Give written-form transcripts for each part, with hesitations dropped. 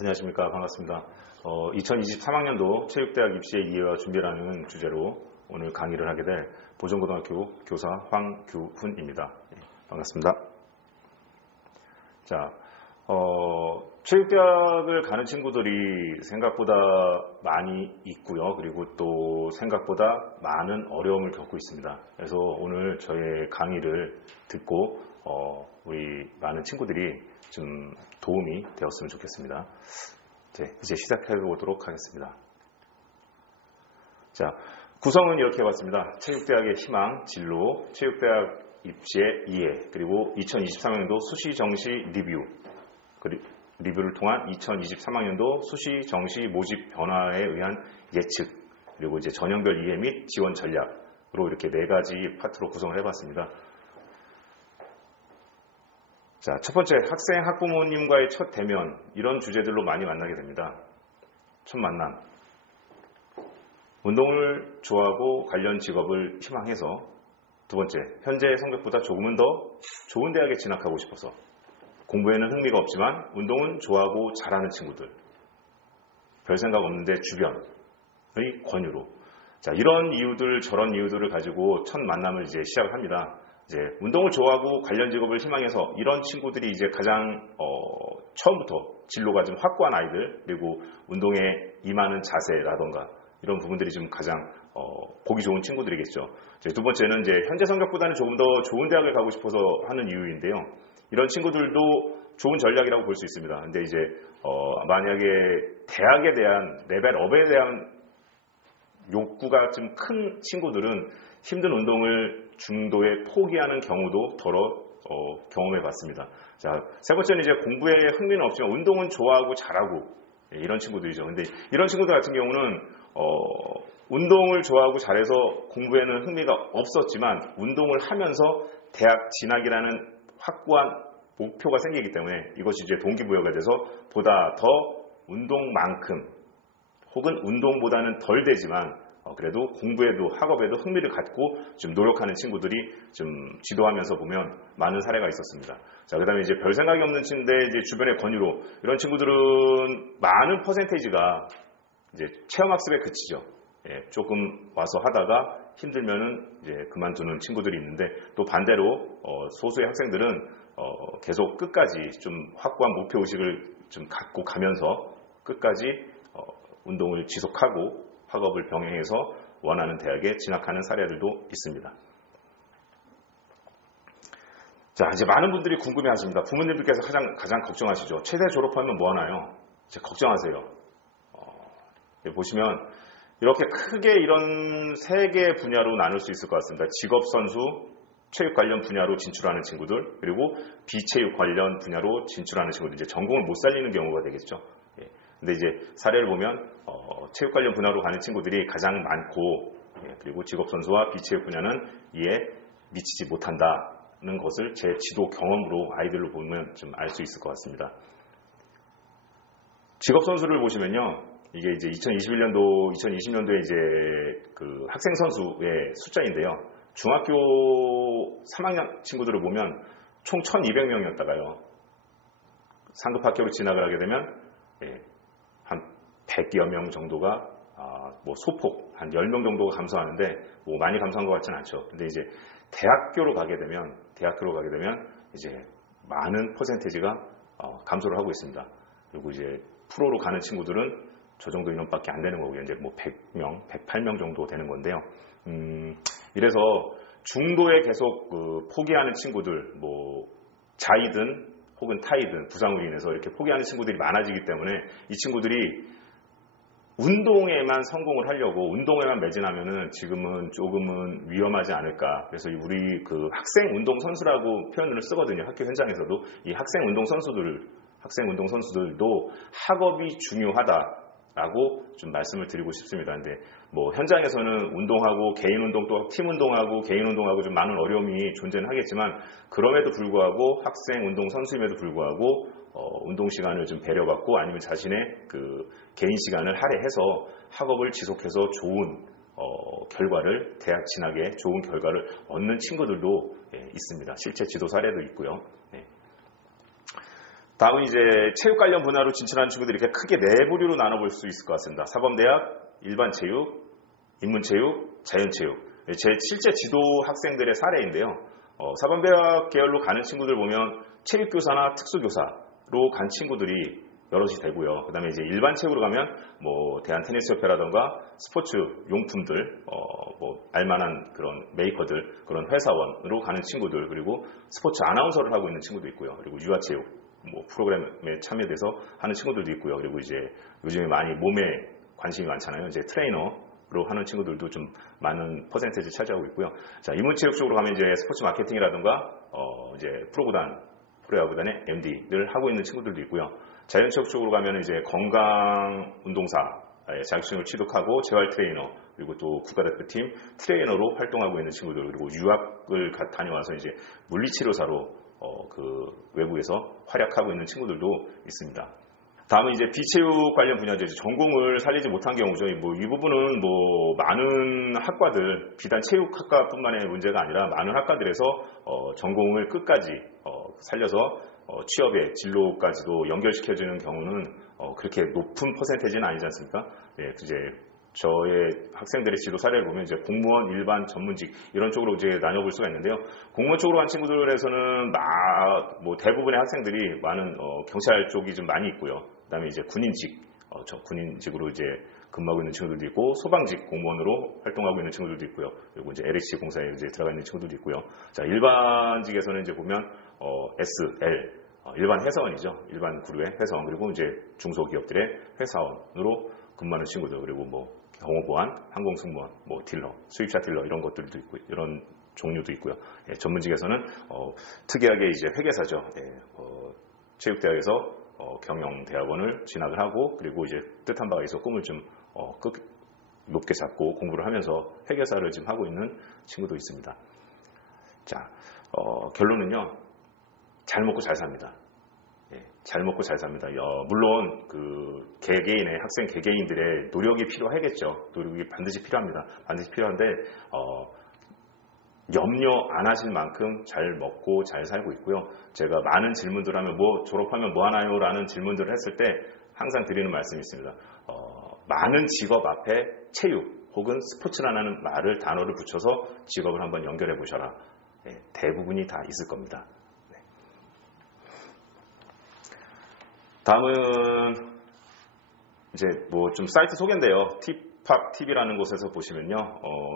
안녕하십니까. 반갑습니다. 2023학년도 체육대학 입시의 이해와 준비라는 주제로 오늘 강의를 하게 될 보정고등학교 교사 황규훈입니다. 반갑습니다. 자, 체육대학을 가는 친구들이 생각보다 많이 있고요. 그리고 또 생각보다 많은 어려움을 겪고 있습니다. 그래서 오늘 저의 강의를 듣고 우리 많은 친구들이 좀 도움이 되었으면 좋겠습니다. 이제 시작해 보도록 하겠습니다. 자, 구성은 이렇게 해봤습니다. 체육대학의 희망, 진로, 체육대학 입시의 이해, 그리고 2023학년도 수시 정시 리뷰, 리뷰를 통한 2023학년도 수시 정시 모집 변화에 의한 예측, 그리고 이제 전형별 이해 및 지원 전략으로 이렇게 4가지 파트로 구성을 해봤습니다. 자, 첫 번째, 학생, 학부모님과의 첫 대면, 이런 주제들로 많이 만나게 됩니다. 첫 만남. 운동을 좋아하고 관련 직업을 희망해서. 두 번째, 현재 성적보다 조금은 더 좋은 대학에 진학하고 싶어서. 공부에는 흥미가 없지만 운동은 좋아하고 잘하는 친구들. 별 생각 없는데 주변의 권유로. 자, 이런 이유들, 저런 이유들을 가지고 첫 만남을 이제 시작을 합니다. 이제 운동을 좋아하고 관련 직업을 희망해서 이런 친구들이 이제 가장 처음부터 진로가 좀 확고한 아이들, 그리고 운동에 임하는 자세라던가 이런 부분들이 좀 가장 보기 좋은 친구들이겠죠. 이제 두 번째는 이제 현재 성적보다는 조금 더 좋은 대학을 가고 싶어서 하는 이유인데요. 이런 친구들도 좋은 전략이라고 볼 수 있습니다. 근데 이제 만약에 대학에 대한 레벨업에 대한 욕구가 좀 큰 친구들은 힘든 운동을 중도에 포기하는 경우도 더러 경험해 봤습니다. 자, 세 번째는 이제 공부에 흥미는 없지만 운동은 좋아하고 잘하고 이런 친구들이죠. 근데 이런 친구들 같은 경우는 운동을 좋아하고 잘해서 공부에는 흥미가 없었지만 운동을 하면서 대학 진학이라는 확고한 목표가 생기기 때문에 이것이 이제 동기부여가 돼서 보다 더 운동만큼 혹은 운동보다는 덜 되지만 그래도 공부에도 학업에도 흥미를 갖고 좀 노력하는 친구들이 좀 지도하면서 보면 많은 사례가 있었습니다. 자, 그다음에 이제 별 생각이 없는 친구인데 이제 주변의 권유로 이런 친구들은 많은 퍼센테이지가 이제 체험학습에 그치죠. 예, 조금 와서 하다가 힘들면은 이제 그만두는 친구들이 있는데 또 반대로 소수의 학생들은 계속 끝까지 좀 확고한 목표 의식을 좀 갖고 가면서 끝까지 운동을 지속하고 학업을 병행해서 원하는 대학에 진학하는 사례들도 있습니다. 자, 이제 많은 분들이 궁금해하십니다. 부모님들께서 가장 걱정하시죠. 최대 졸업하면 뭐 하나요? 이제 걱정하세요. 보시면 이렇게 크게 이런 3개 분야로 나눌 수 있을 것 같습니다. 직업 선수, 체육 관련 분야로 진출하는 친구들, 그리고 비체육 관련 분야로 진출하는 친구들, 이제 전공을 못 살리는 경우가 되겠죠. 근데 이제 사례를 보면 체육 관련 분야로 가는 친구들이 가장 많고, 그리고 직업 선수와 비체육 분야는 이에 미치지 못한다는 것을 제 지도 경험으로 아이들로 보면 좀 알 수 있을 것 같습니다. 직업 선수를 보시면요, 이게 이제 2021년도, 2020년도에 이제 그 학생 선수의 숫자인데요. 중학교 3학년 친구들을 보면 총 1,200명이었다가요. 상급 학교로 진학을 하게 되면 한 100여 명 정도가 뭐 소폭 한 10명 정도가 감소하는데 뭐 많이 감소한 것 같지는 않죠. 근데 이제 대학교로 가게 되면 이제 많은 퍼센테이지가 감소를 하고 있습니다. 그리고 이제 프로로 가는 친구들은 저 정도 인원밖에 안 되는 거고요. 이제 뭐 100명, 108명 정도 되는 건데요. 이래서 중도에 계속 포기하는 친구들, 뭐 자이든 혹은 타이든 부상으로 인해서 이렇게 포기하는 친구들이 많아지기 때문에 이 친구들이 운동에만 성공을 하려고 운동에만 매진하면은 지금은 조금은 위험하지 않을까. 그래서 우리 그 학생 운동 선수라고 표현을 쓰거든요. 학교 현장에서도 이 학생 운동 선수들도 학업이 중요하다라고 좀 말씀을 드리고 싶습니다. 근데 뭐 현장에서는 운동하고 개인 운동 또 팀 운동하고 개인 운동하고 좀 많은 어려움이 존재는 하겠지만 그럼에도 불구하고 학생 운동 선수임에도 불구하고 운동 시간을 좀 배려받고 아니면 자신의 그 개인 시간을 할애해서 학업을 지속해서 좋은 결과를 대학 진학에 좋은 결과를 얻는 친구들도 있습니다. 실제 지도 사례도 있고요. 다음은 이제 체육 관련 분야로 진출하는 친구들이 이렇게 크게 네 부류로 나눠볼 수 있을 것 같습니다. 사범대학, 일반체육, 인문체육, 자연체육. 제 실제 지도 학생들의 사례인데요. 사범대학 계열로 가는 친구들 보면 체육교사나 특수교사로 간 친구들이 여럿이 되고요. 그 다음에 이제 일반체육으로 가면 뭐 대한테니스협회라던가 스포츠 용품들, 뭐 알만한 그런 메이커들, 그런 회사원으로 가는 친구들, 그리고 스포츠 아나운서를 하고 있는 친구도 있고요. 그리고 유아체육 뭐 프로그램에 참여돼서 하는 친구들도 있고요. 그리고 이제 요즘에 많이 몸에 관심이 많잖아요. 이제 트레이너로 하는 친구들도 좀 많은 퍼센테이지 차지하고 있고요. 자, 인문체육 쪽으로 가면 이제 스포츠 마케팅이라든가 이제 프로야구단의 MD를 하고 있는 친구들도 있고요. 자연체육 쪽으로 가면 이제 건강 운동사 자격증을 취득하고 재활 트레이너, 그리고 또 국가대표팀 트레이너로 활동하고 있는 친구들, 그리고 유학을 다녀와서 이제 물리치료사로 그 외국에서 활약하고 있는 친구들도 있습니다. 다음은 이제 비체육 관련 분야죠. 전공을 살리지 못한 경우죠. 이 부분은 뭐 많은 학과들, 비단 체육학과뿐만의 문제가 아니라 많은 학과들에서 전공을 끝까지 살려서 취업의 진로까지도 연결시켜주는 경우는 그렇게 높은 퍼센테이지는 아니지 않습니까? 예, 이제 저의 학생들의 지도 사례를 보면 이제 공무원, 일반, 전문직 이런 쪽으로 이제 나눠볼 수가 있는데요. 공무원 쪽으로 간 친구들에서는 뭐 대부분의 학생들이 많은 경찰 쪽이 좀 많이 있고요. 그다음에 이제 군인직, 군인직으로 이제 근무하고 있는 친구들도 있고, 소방직 공무원으로 활동하고 있는 친구들도 있고요. 그리고 이제 LHC 공사에 이제 들어가 있는 친구들도 있고요. 자, 일반직에서는 이제 보면 SL 일반 회사원이죠. 일반 그룹의 회사원, 그리고 이제 중소기업들의 회사원으로 근무하는 친구들, 그리고 뭐 경호보안, 항공승무원, 뭐 딜러, 수입차 딜러 이런 것들도 있고, 이런 종류도 있고요. 예, 전문직에서는 특이하게 이제 회계사죠. 예, 체육대학에서 경영대학원을 진학을 하고, 그리고 이제 뜻한 바가 있어 꿈을 좀 높게 잡고 공부를 하면서 회계사를 지금 하고 있는 친구도 있습니다. 자, 결론은요. 잘 먹고 잘 삽니다. 예, 잘 먹고 잘 삽니다. 물론 그 개개인의 학생 개개인들의 노력이 필요하겠죠. 노력이 반드시 필요합니다. 반드시 필요한데 염려 안 하실 만큼 잘 먹고 잘 살고 있고요. 제가 많은 질문들 하면 졸업하면 뭐 하나요? 라는 질문들을 했을 때 항상 드리는 말씀이 있습니다. 많은 직업 앞에 체육 혹은 스포츠라는 단어를 붙여서 직업을 한번 연결해 보셔라. 예, 대부분이 다 있을 겁니다. 다음은 이제 뭐 좀 사이트 소개인데요. 팁팍 TV라는 곳에서 보시면요,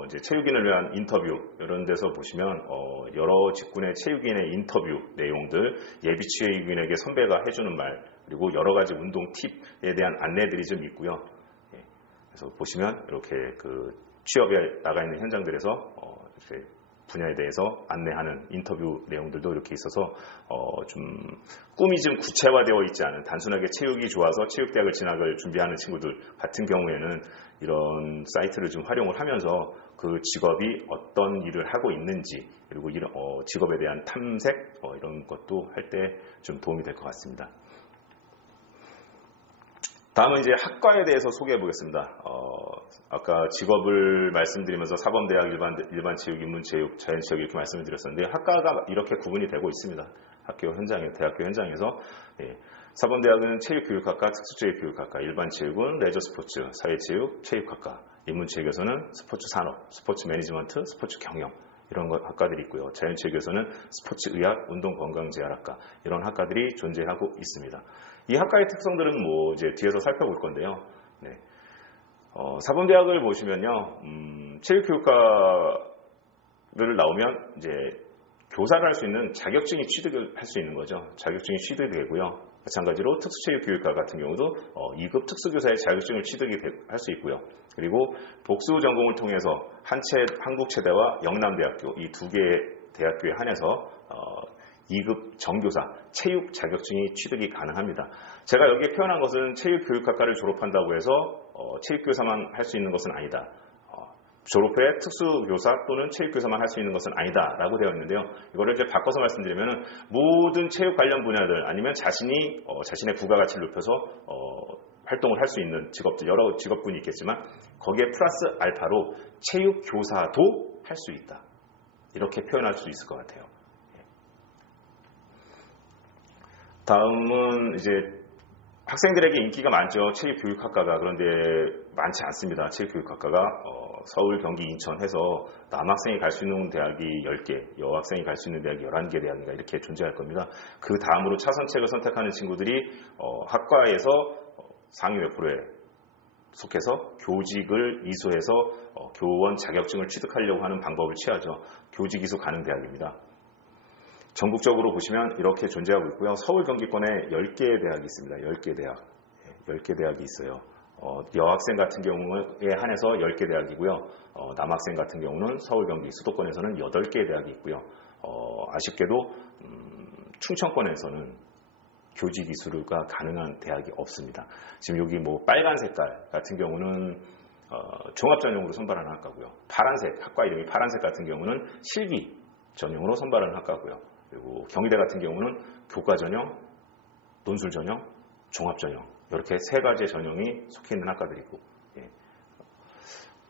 이제 체육인을 위한 인터뷰 이런 데서 보시면 여러 직군의 체육인의 인터뷰 내용들, 예비 체육인에게 선배가 해주는 말, 그리고 여러 가지 운동 팁에 대한 안내들이 좀 있고요. 예, 그래서 보시면 이렇게 그 취업에 나가 있는 현장들에서 이렇게 분야에 대해서 안내하는 인터뷰 내용들도 이렇게 있어서 좀 꿈이 좀 구체화되어 있지 않은, 단순하게 체육이 좋아서 체육대학을 진학을 준비하는 친구들 같은 경우에는 이런 사이트를 좀 활용을 하면서 그 직업이 어떤 일을 하고 있는지, 그리고 이런 직업에 대한 탐색 이런 것도 할 때 좀 도움이 될 것 같습니다. 다음은 이제 학과에 대해서 소개해 보겠습니다. 아까 직업을 말씀드리면서 사범대학, 일반체육, 인문체육, 자연체육 이렇게 말씀을 드렸었는데, 학과가 이렇게 구분이 되고 있습니다. 대학교 현장에서. 예, 사범대학은 체육교육학과, 특수체육교육학과, 일반체육은 레저스포츠, 사회체육, 체육학과, 인문체육에서는 스포츠산업, 스포츠 매니지먼트, 스포츠 경영 이런 학과들이 있고요. 자연체육에서는 스포츠의학, 운동건강재활학과 이런 학과들이 존재하고 있습니다. 이 학과의 특성들은 뭐 이제 뒤에서 살펴볼 건데요. 네. 사범대학을 보시면요, 체육교육과를 나오면 이제 교사를 할 수 있는 자격증이 취득을 할 수 있는 거죠. 자격증이 취득이 되고요. 마찬가지로 특수체육교육과 같은 경우도 2급 특수교사의 자격증을 취득이 할 수 있고요. 그리고 복수 전공을 통해서 한국체대와 영남대학교 이 두 개의 대학교에 한해서 2급 정교사 체육 자격증이 취득이 가능합니다. 제가 여기에 표현한 것은 체육교육학과를 졸업한다고 해서 체육교사만 할 수 있는 것은 아니다. 졸업 후에 특수교사 또는 체육교사만 할 수 있는 것은 아니다 라고 되어 있는데요. 이거를 이제 바꿔서 말씀드리면 모든 체육 관련 분야들, 아니면 자신의 부가가치를 높여서 활동을 할 수 있는 직업들, 여러 직업군이 있겠지만 거기에 플러스 알파로 체육교사도 할 수 있다. 이렇게 표현할 수 있을 것 같아요. 다음은 이제 학생들에게 인기가 많죠. 체육교육학과가. 그런데 많지 않습니다. 체육교육학과가 서울, 경기, 인천 해서 남학생이 갈 수 있는 대학이 10개, 여학생이 갈 수 있는 대학이 11개 대학인가 이렇게 존재할 겁니다. 그 다음으로 차선책을 선택하는 친구들이 학과에서 상위 몇 프로에 속해서 교직을 이수해서 교원 자격증을 취득하려고 하는 방법을 취하죠. 교직 이수 가능 대학입니다. 전국적으로 보시면 이렇게 존재하고 있고요. 서울 경기권에 10개의 대학이 있습니다. 10개 대학. 10개 대학이 있어요. 여학생 같은 경우에 한해서 10개 대학이고요. 남학생 같은 경우는 서울 경기 수도권에서는 8개의 대학이 있고요. 아쉽게도 충청권에서는 교직 이수가 가능한 대학이 없습니다. 지금 여기 뭐 빨간 색깔 같은 경우는 종합 전형으로 선발하는 학과고요. 파란색, 학과 이름이 파란색 같은 경우는 실기 전형으로 선발하는 학과고요. 그리고 경희대 같은 경우는 교과 전형, 논술 전형, 종합 전형 이렇게 세 가지의 전형이 속해 있는 학과들이고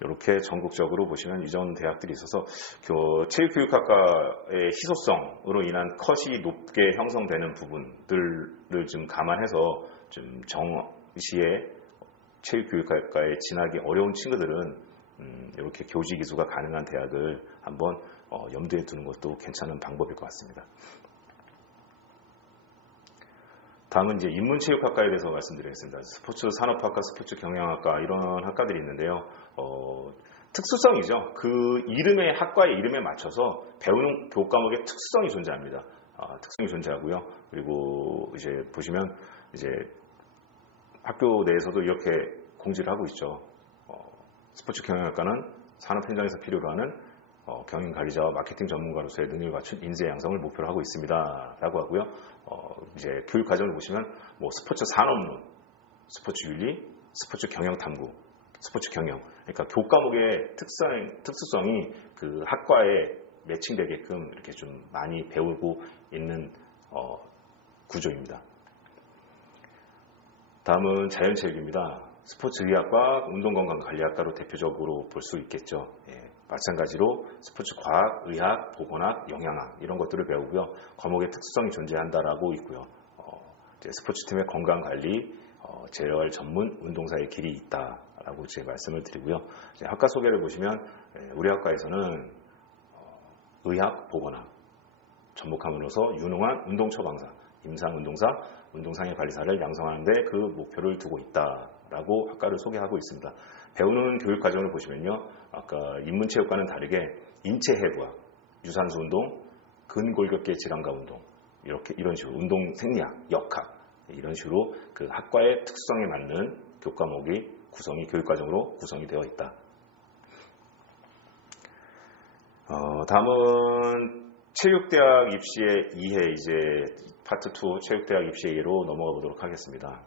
이렇게 전국적으로 보시면 이전 대학들이 있어서 체육교육학과의 희소성으로 인한 컷이 높게 형성되는 부분들을 좀 감안해서 좀 정시에 체육교육학과에 진학이 어려운 친구들은 이렇게 교직 이수가 가능한 대학을 한번 염두에 두는 것도 괜찮은 방법일 것 같습니다. 다음은 이제 인문체육학과에 대해서 말씀드리겠습니다. 스포츠 산업학과, 스포츠 경영학과 이런 학과들이 있는데요. 특수성이죠. 그 이름의 학과의 이름에 맞춰서 배우는 교과목의 특수성이 존재합니다. 특성이 존재하고요. 그리고 이제 보시면 이제 학교 내에서도 이렇게 공지를 하고 있죠. 스포츠 경영학과는 산업 현장에서 필요로 하는 경영관리자와 마케팅 전문가로서의 능력을 갖춘 인재 양성을 목표로 하고 있습니다. 라고 하고요. 이제 교육 과정을 보시면 뭐 스포츠 산업론, 스포츠 윤리, 스포츠 경영 탐구, 스포츠 경영. 그러니까 교과목의 특수성이 그 학과에 매칭되게끔 이렇게 좀 많이 배우고 있는 구조입니다. 다음은 자연체육입니다. 스포츠의학과, 운동건강관리학과로 대표적으로 볼 수 있겠죠. 마찬가지로 스포츠 과학, 의학, 보건학, 영양학 이런 것들을 배우고요. 과목의 특수성이 존재한다라고 있고요. 스포츠팀의 건강관리, 재활 전문 운동사의 길이 있다라고 제 말씀을 드리고요. 학과 소개를 보시면 우리 학과에서는 의학, 보건학 접목함으로써 유능한 운동처방사, 임상운동사, 운동상의 관리사를 양성하는 데 그 목표를 두고 있다라고 학과를 소개하고 있습니다. 배우는 교육 과정을 보시면요. 아까 인문체육과는 다르게 인체해부학, 유산소 운동, 근골격계 질환과 운동 이런 식으로 운동 생리학, 역학 이런 식으로 그 학과의 특성에 맞는 교과목이 교육 과정으로 구성이 되어 있다. 다음은 체육대학 입시의 이해 이제 파트 2 체육대학 입시의 이해로 넘어가 보도록 하겠습니다.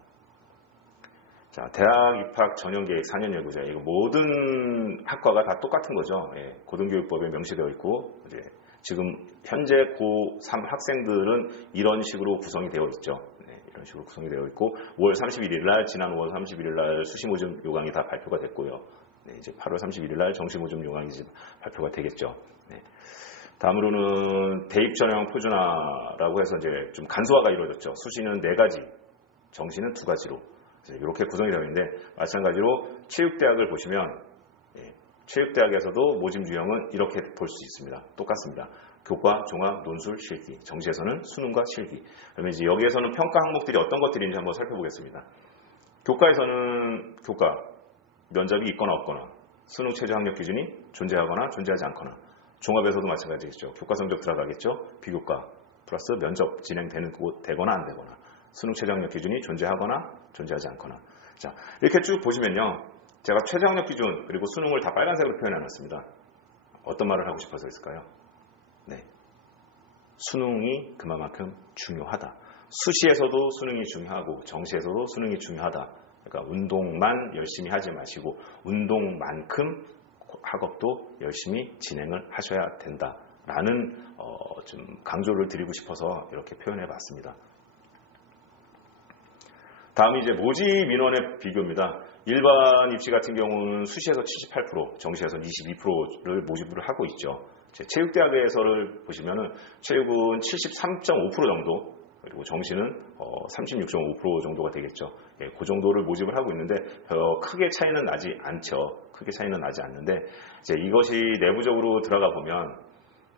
자, 대학 입학 전형계획 4년 예고자. 이거 모든 학과가 다 똑같은 거죠. 고등교육법에 명시되어 있고, 이제 지금 현재 고3 학생들은 이런 식으로 구성이 되어 있죠. 이런 식으로 구성이 되어 있고, 5월 31일 날, 지난 5월 31일 날 수시모집 요강이 다 발표가 됐고요. 이제 8월 31일 날 정시모집 요강이 이제 발표가 되겠죠. 다음으로는 대입 전형 표준화라고 해서 이제 좀 간소화가 이루어졌죠. 수시는 4가지, 정시는 2가지로. 이렇게 구성이 되어 있는데 마찬가지로 체육대학을 보시면 체육대학에서도 모집 유형은 이렇게 볼 수 있습니다. 똑같습니다. 교과, 종합, 논술, 실기. 정시에서는 수능과 실기. 그러면 이제 여기에서는 평가 항목들이 어떤 것들인지 한번 살펴보겠습니다. 교과에서는 교과, 면접이 있거나 없거나, 수능 최저 학력 기준이 존재하거나 존재하지 않거나, 종합에서도 마찬가지겠죠. 교과 성적 들어가겠죠. 비교과 플러스 면접 되거나 안 되거나, 수능 최저 학력 기준이 존재하거나 존재하지 않거나. 자, 이렇게 쭉 보시면요. 제가 최저 학력 기준 그리고 수능을 다 빨간색으로 표현해 놨습니다. 어떤 말을 하고 싶어서일까요? 수능이 그만큼 중요하다. 수시에서도 수능이 중요하고 정시에서도 수능이 중요하다. 그러니까 운동만 열심히 하지 마시고 운동만큼 학업도 열심히 진행을 하셔야 된다라는 좀 강조를 드리고 싶어서 이렇게 표현해 봤습니다. 다음이 이제 모집 인원의 비교입니다. 일반 입시 같은 경우는 수시에서 78%, 정시에서 22%를 모집을 하고 있죠. 체육대학에서를 보시면은 체육은 73.5% 정도 그리고 정시는 36.5% 정도가 되겠죠. 예, 그 정도를 모집을 하고 있는데 크게 차이는 나지 않죠. 크게 차이는 나지 않는데 이제 이것이 내부적으로 들어가 보면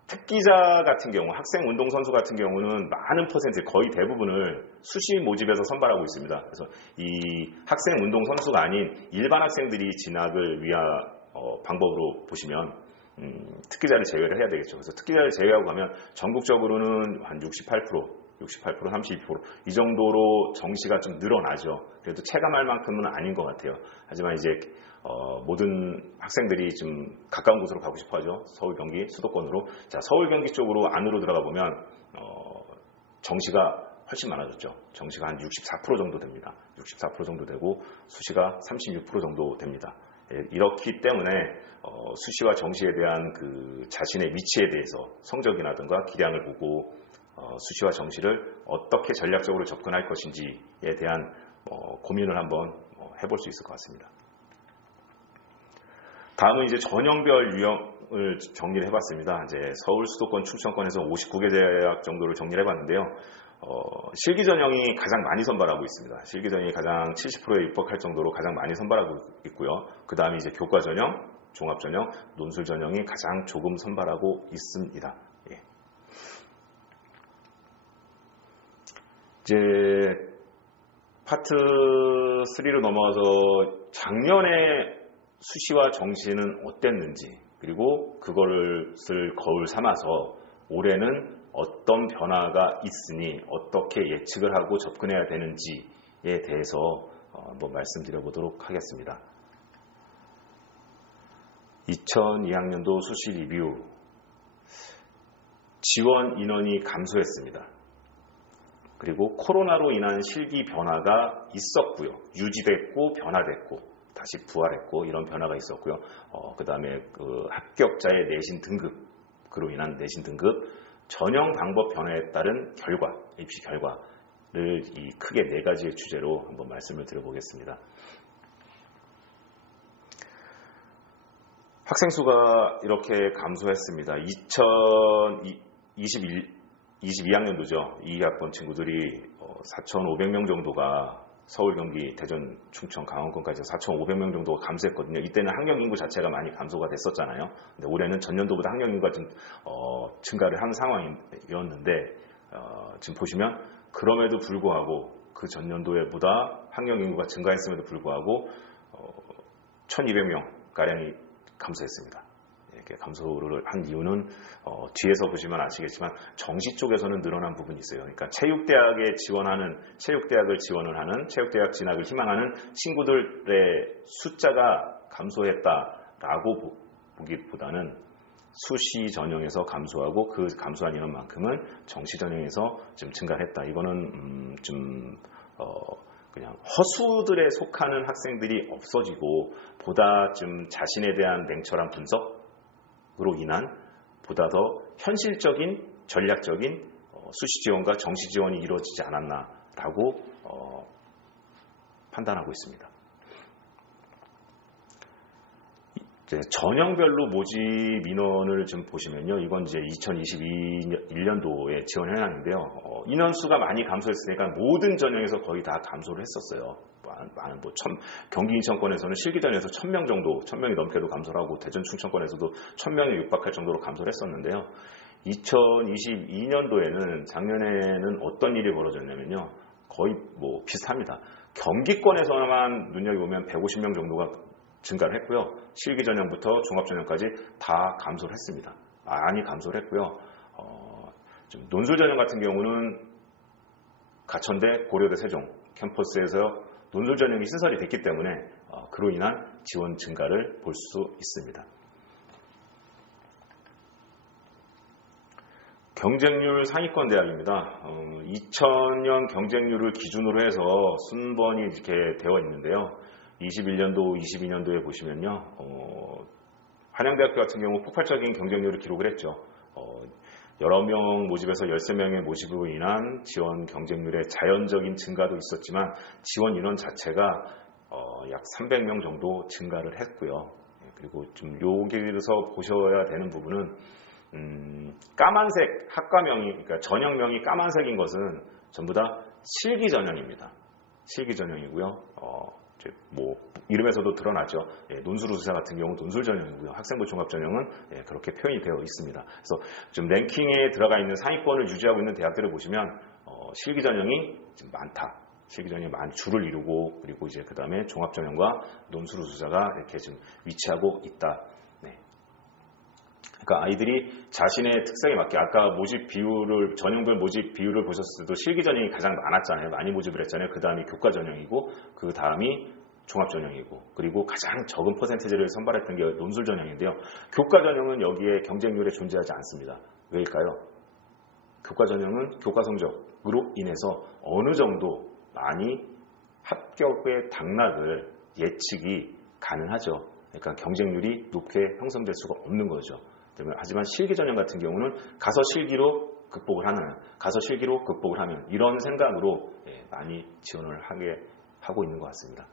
특기자 같은 경우, 학생 운동선수 같은 경우는 많은 퍼센트, 거의 대부분을 수시 모집에서 선발하고 있습니다. 그래서 이 학생 운동선수가 아닌 일반 학생들이 진학을 위한 방법으로 보시면 특기자를 제외를 해야 되겠죠. 그래서 특기자를 제외하고 가면 전국적으로는 한 68%, 32%이 정도로 정시가 좀 늘어나죠. 그래도 체감할 만큼은 아닌 것 같아요. 하지만 이제 모든 학생들이 좀 가까운 곳으로 가고 싶어 하죠. 서울, 경기, 수도권으로. 자, 서울, 경기 쪽으로 안으로 들어가 보면 정시가 훨씬 많아졌죠. 정시가 한 64% 정도 됩니다. 64% 정도 되고 수시가 36% 정도 됩니다. 예, 이렇기 때문에 수시와 정시에 대한 그 자신의 위치에 대해서 성적이라든가 기량을 보고 수시와 정시를 어떻게 전략적으로 접근할 것인지에 대한 고민을 한번 해볼 수 있을 것 같습니다. 다음은 이제 전형별 유형을 정리를 해봤습니다. 이제 서울, 수도권, 충청권에서 59개 대학 정도를 정리를 해봤는데요. 실기 전형이 가장 많이 선발하고 있습니다. 실기 전형이 가장 70%에 육박할 정도로 가장 많이 선발하고 있고요. 그 다음에 이제 교과 전형, 종합 전형, 논술 전형이 가장 조금 선발하고 있습니다. 예. 이제 파트 3로 넘어가서 작년에 수시와 정시는 어땠는지, 그리고 그것을 거울 삼아서 올해는 어떤 변화가 있으니 어떻게 예측을 하고 접근해야 되는지에 대해서 한번 말씀드려 보도록 하겠습니다. 2002학년도 수시 리뷰. 지원 인원이 감소했습니다. 그리고 코로나로 인한 실기 변화가 있었고요. 유지됐고 변화됐고 다시 부활했고 이런 변화가 있었고요. 그 다음에 그 합격자의 내신 등급으로 인한 내신 등급, 전형 방법 변화에 따른 결과, 입시 결과를 이 크게 4가지의 주제로 한번 말씀을 드려보겠습니다. 학생 수가 이렇게 감소했습니다. 2022학년도죠. 2학번 친구들이 4,500명 정도가 서울, 경기, 대전, 충청, 강원권까지 4,500명 정도가 감소했거든요. 이때는 학령 인구 자체가 많이 감소가 됐었잖아요. 근데 올해는 전년도보다 학령 인구가 좀 증가를 한 상황이었는데 지금 보시면 그럼에도 불구하고 그 전년도에보다 학령 인구가 증가했음에도 불구하고 1,200명 가량이 감소했습니다. 이렇게 감소를 한 이유는 뒤에서 보시면 아시겠지만 정시 쪽에서는 늘어난 부분이 있어요. 그러니까 체육대학을 지원을 하는, 체육대학 진학을 희망하는 친구들의 숫자가 감소했다라고 보기보다는 수시 전형에서 감소하고 그 감소한 인원만큼은 정시 전형에서 좀 증가했다. 이거는 그냥 허수들에 속하는 학생들이 없어지고 보다 좀 자신에 대한 냉철한 분석으로 인한 보다 더 현실적인 전략적인 수시 지원과 정시 지원이 이루어지지 않았나라고 판단하고 있습니다. 이제 전형별로 모집 인원을 좀 보시면요, 이건 이제 2021년도에 지원 현황인데요. 인원수가 많이 감소했으니까 모든 전형에서 거의 다 감소를 했었어요. 많은 경기 인천권에서는 실기전에서 1,000명 정도, 1,000명이 넘게도 감소를 하고 대전 충청권에서도 1,000명에 육박할 정도로 감소를 했었는데요. 2022년도에는 작년에는 어떤 일이 벌어졌냐면요, 거의 비슷합니다. 경기권에서만 눈여겨보면 150명 정도가 증가를 했고요. 실기전형부터 종합전형까지 다 감소를 했습니다. 많이 감소를 했고요. 논술전형 같은 경우는 가천대, 고려대, 세종 캠퍼스에서 논술전형이 신설이 됐기 때문에 그로 인한 지원 증가를 볼 수 있습니다. 경쟁률 상위권 대학입니다. 2000년 경쟁률을 기준으로 해서 순번이 이렇게 되어 있는데요. 21년도, 22년도에 보시면요, 한양대학교 같은 경우 폭발적인 경쟁률을 기록을 했죠. 여러 명 모집에서 13명의 모집으로 인한 지원 경쟁률의 자연적인 증가도 있었지만 지원 인원 자체가 약 300명 정도 증가를 했고요. 그리고 좀 여기서 보셔야 되는 부분은 까만색 학과명이, 그러니까 전형명이 까만색인 것은 전부 다 실기 전형입니다. 실기 전형이고요. 뭐 이름에서도 드러나죠. 논술우수사 같은 경우는 논술 전형이고요. 학생부 종합 전형은 그렇게 표현이 되어 있습니다. 그래서 좀 랭킹에 들어가 있는 상위권을 유지하고 있는 대학들을 보시면 실기 전형이 좀 많다. 실기 전형이 많은 줄을 이루고 그리고 이제 그 다음에 종합 전형과 논술우수사가 이렇게 좀 위치하고 있다. 그러니까 아이들이 자신의 특성에 맞게 아까 모집 비율을 전형별 모집 비율을 보셨을 때도 실기 전형이 가장 많았잖아요. 많이 모집을 했잖아요. 그 다음이 교과 전형이고 그 다음이 종합 전형이고 그리고 가장 적은 퍼센테이지를 선발했던 게 논술 전형인데요. 교과 전형은 여기에 경쟁률에 존재하지 않습니다. 왜일까요? 교과 전형은 교과 성적으로 인해서 어느 정도 많이 합격의 당락을 예측이 가능하죠. 그러니까 경쟁률이 높게 형성될 수가 없는 거죠. 하지만 실기 전형 같은 경우는 가서 실기로 극복을 하면 이런 생각으로 많이 지원을 하고 있는 것 같습니다.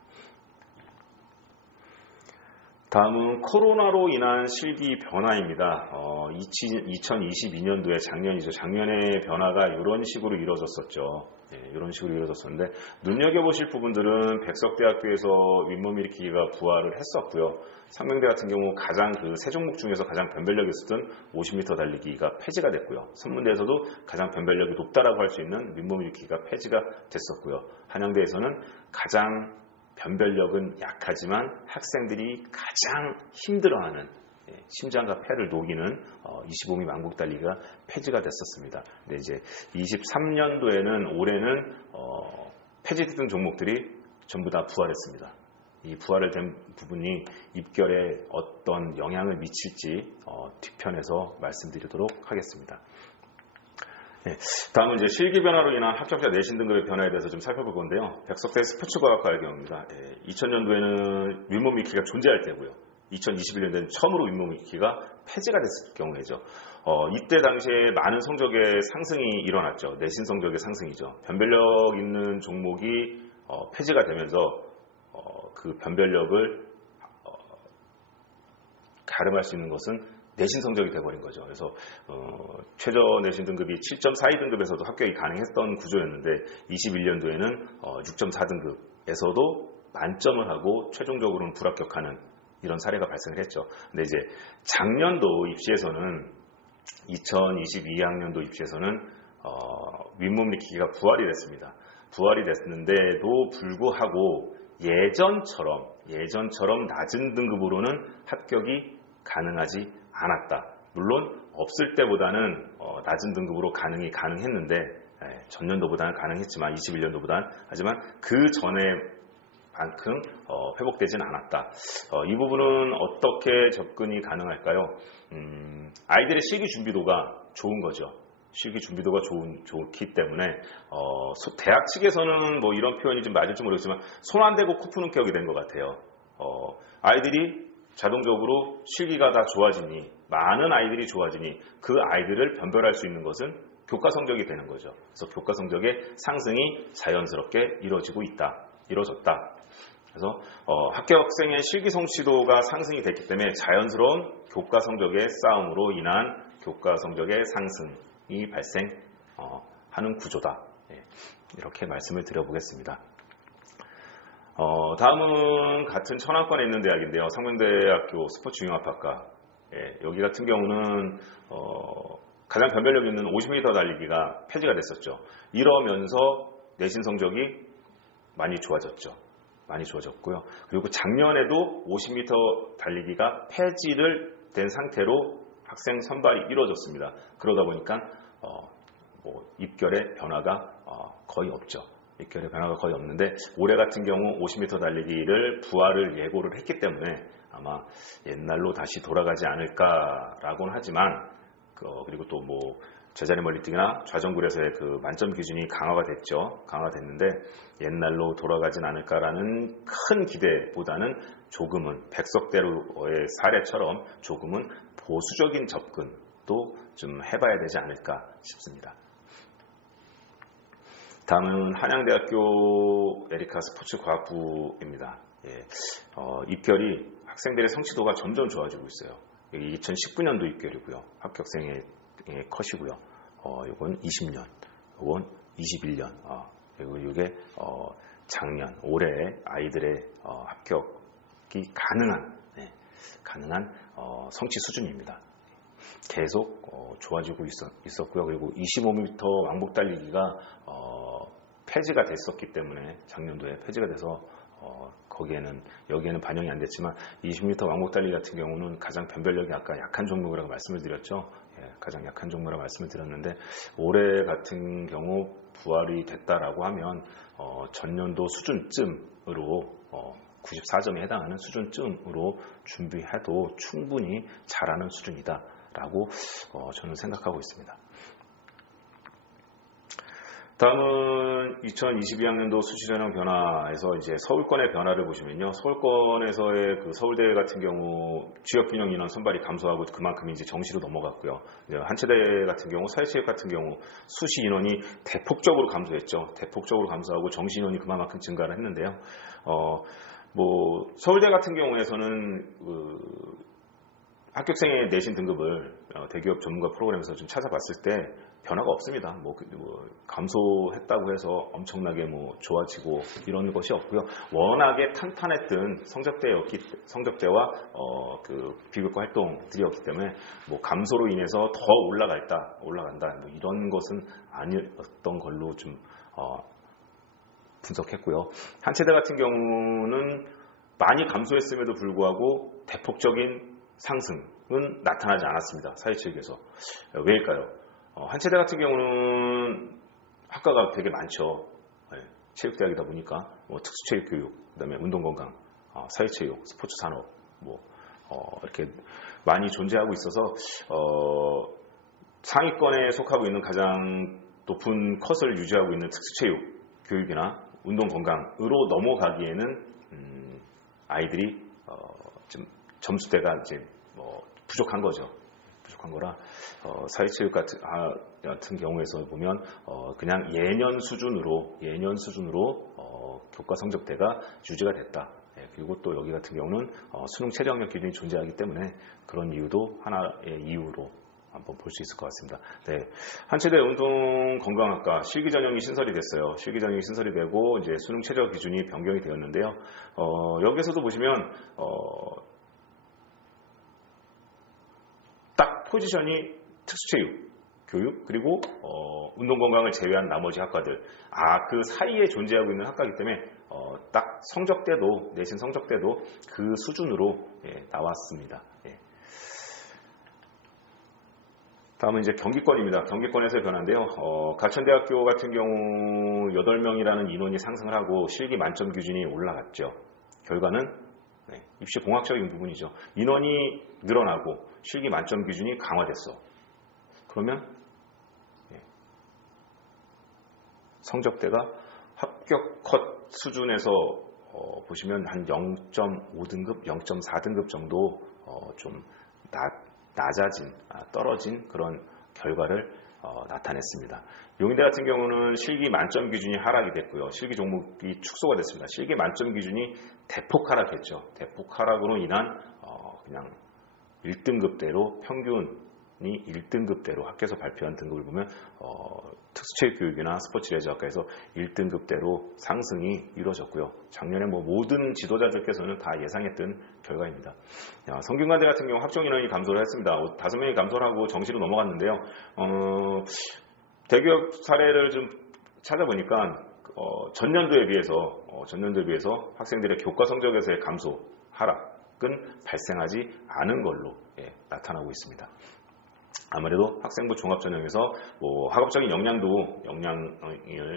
다음은 코로나로 인한 실기 변화입니다. 2022년도에 작년의 변화가 이런 식으로 이루어졌었죠. 이런 식으로 이루어졌었는데 눈여겨보실 부분들은 백석대학교에서 윗몸 일으키기가 부활을 했었고요. 상명대 같은 경우 가장 그 세 종목 중에서 가장 변별력이 있었던 50m 달리기가 폐지가 됐고요. 선문대에서도 가장 변별력이 높다라고 할 수 있는 윗몸 일으키기가 폐지가 됐었고요. 한양대에서는 가장 변별력은 약하지만 학생들이 가장 힘들어하는 심장과 폐를 녹이는 25m 만국 달리기가 폐지가 됐었습니다. 근데 이제 23년도에는 올해는 폐지됐던 종목들이 전부 다 부활했습니다. 이 부활을 된 부분이 입결에 어떤 영향을 미칠지 뒤편에서 말씀드리도록 하겠습니다. 다음은 이제 실기 변화로 인한 합격자 내신 등급의 변화에 대해서 좀 살펴볼 건데요. 백석대 스포츠과학과의 경우입니다. 2000년도에는 윗몸 일으키기가 존재할 때고요. 2021년도에는 처음으로 윗몸 일으키기가 폐지가 됐을 경우에죠. 이때 당시에 많은 성적의 상승이 일어났죠. 내신 성적의 상승이죠. 변별력 있는 종목이 폐지가 되면서 그 변별력을 가름할 수 있는 것은 내신 성적이 돼버린 거죠. 그래서 최저 내신 등급이 7.42 등급에서도 합격이 가능했던 구조였는데 21년도에는 6.4 등급에서도 만점을 하고 최종적으로는 불합격하는 이런 사례가 발생을 했죠. 근데 이제 작년도 입시에서는 2022학년도 입시에서는 윗몸 일으키기가 부활이 됐습니다. 부활이 됐는데도 불구하고 예전처럼 낮은 등급으로는 합격이 가능하지 않았다. 물론 없을 때보다는 낮은 등급으로 가능했는데 전년도보다는 가능했지만 21년도보다는 하지만 그 전에만큼 회복되진 않았다. 이 부분은 어떻게 접근이 가능할까요? 아이들의 실기 준비도가 좋은 거죠. 실기 준비도가 좋기 때문에 대학 측에서는 뭐 이런 표현이 좀 맞을지 모르겠지만 손 안 대고 코 푸는 격이 된 것 같아요. 아이들이 자동적으로 실기가 다 좋아지니 많은 아이들이 좋아지니 그 아이들을 변별할 수 있는 것은 교과 성적이 되는 거죠. 그래서 교과 성적의 상승이 자연스럽게 이루어졌다. 그래서 합격생의 실기 성취도가 상승이 됐기 때문에 자연스러운 교과 성적의 싸움으로 인한 교과 성적의 상승이 발생하는 구조다. 이렇게 말씀을 드려보겠습니다. 다음은 같은 천안권에 있는 대학인데요. 상명대학교 스포츠융합학과. 여기 같은 경우는 가장 변별력 있는 50m 달리기가 폐지가 됐었죠. 이러면서 내신 성적이 많이 좋아졌고요. 그리고 작년에도 50m 달리기가 폐지를 된 상태로 학생 선발이 이루어졌습니다. 그러다 보니까 입결의 변화가 거의 없죠. 입결의 변화가 거의 없는데 올해 같은 경우 50m 달리기를 부활을 예고를 했기 때문에 아마 옛날로 다시 돌아가지 않을까라고는 하지만 그리고 또 뭐 제자리 멀리뛰기나 좌정굴에서의 그 만점 기준이 강화됐는데 옛날로 돌아가진 않을까라는 큰 기대보다는 조금은 백석대로의 사례처럼 조금은 보수적인 접근도 좀 해봐야 되지 않을까 싶습니다. 다음은 한양대학교 에리카 스포츠과학부입니다. 입결이 학생들의 성취도가 점점 좋아지고 있어요. 여기 2019년도 입결이고요. 합격생의 컷이고요. 이건 20년, 이건 21년 그리고 이게 작년 올해 아이들의 합격이 가능한 성취 수준입니다. 계속 좋아지고 있었고요. 그리고 25m 왕복 달리기가 폐지가 됐었기 때문에 작년도에 폐지가 돼서 여기에는 반영이 안 됐지만 20m 왕복 달리기 같은 경우는 가장 변별력이 아까 약한 종목이라고 말씀을 드렸죠. 가장 약한 종목이라고 말씀을 드렸는데 올해 같은 경우 부활이 됐다라고 하면 전년도 수준쯤으로 94점에 해당하는 수준쯤으로 준비해도 충분히 잘하는 수준이다라고 저는 생각하고 있습니다. 다음은 2022학년도 수시전형 변화에서 이제 서울권의 변화를 보시면요. 서울권에서의 그 서울대 같은 경우 지역균형 인원 선발이 감소하고 그만큼 이제 정시로 넘어갔고요. 한체대 같은 경우, 사회체육 같은 경우 수시 인원이 대폭적으로 감소했죠. 대폭적으로 감소하고 정시 인원이 그만큼 증가를 했는데요. 서울대 같은 경우에서는 합격생의 내신 등급을 대기업 전문가 프로그램에서 좀 찾아봤을 때 변화가 없습니다. 감소했다고 해서 엄청나게 좋아지고 이런 것이 없고요. 워낙에 탄탄했던 성적대와 그 비교과 활동들이었기 때문에 감소로 인해서 더 올라간다 이런 것은 아니었던 걸로 좀 분석했고요. 한체대 같은 경우는 많이 감소했음에도 불구하고 대폭적인 상승은 나타나지 않았습니다. 사회체육에서. 왜일까요? 한체대 같은 경우는 학과가 되게 많죠. 체육대학이다 보니까 특수체육교육, 그다음에 운동건강, 사회체육, 스포츠산업 이렇게 많이 존재하고 있어서 상위권에 속하고 있는 가장 높은 컷을 유지하고 있는 특수체육 교육이나 운동건강으로 넘어가기에는 아이들이 좀 점수대가 이제 부족한 거죠. 부족한 거라 사회체육 같은 경우에서 보면 그냥 예년 수준으로 교과 성적대가 유지가 됐다. 그리고 또 여기 같은 경우는 수능 최저학력 기준이 존재하기 때문에 그런 이유도 하나의 이유로 한번 볼 수 있을 것 같습니다. 네, 한체대 운동건강학과 실기 전형이 신설이 됐어요. 실기 전형이 신설이 되고 이제 수능 최저 기준이 변경이 되었는데요. 여기에서도 보시면 딱 포지션이 특수체육, 교육, 그리고 운동건강을 제외한 나머지 학과들. 그 사이에 존재하고 있는 학과이기 때문에 딱 성적대도, 내신 성적대도 그 수준으로 나왔습니다. 다음은 이제 경기권입니다. 경기권에서의 변화인데요. 가천대학교 같은 경우 8명이라는 인원이 상승을 하고 실기 만점 기준이 올라갔죠. 결과는 입시 공학적인 부분이죠. 인원이 늘어나고 실기 만점 기준이 강화됐어. 그러면 성적대가 합격 컷 수준에서 보시면 한 0.5등급, 0.4등급 정도 좀 떨어진 그런 결과를 나타냈습니다. 용인대 같은 경우는 실기 만점 기준이 하락이 됐고요. 실기 종목이 축소가 됐습니다. 실기 만점 기준이 대폭 하락했죠. 대폭 하락으로 인한 그냥 1등급대로 평균이 1등급대로 학교에서 발표한 등급을 보면 특수체육교육이나 스포츠레저학과에서 1등급대로 상승이 이루어졌고요. 작년에 모든 지도자들께서는 다 예상했던 결과입니다. 성균관대 같은 경우 합격 인원이 감소를 했습니다. 5명이 감소를 하고 정시로 넘어갔는데요. 대기업 사례를 좀 찾아보니까 전년도에 비해서 학생들의 교과 성적에서의 감소, 하락은 발생하지 않은 걸로 나타나고 있습니다. 아무래도 학생부 종합전형에서 학업적인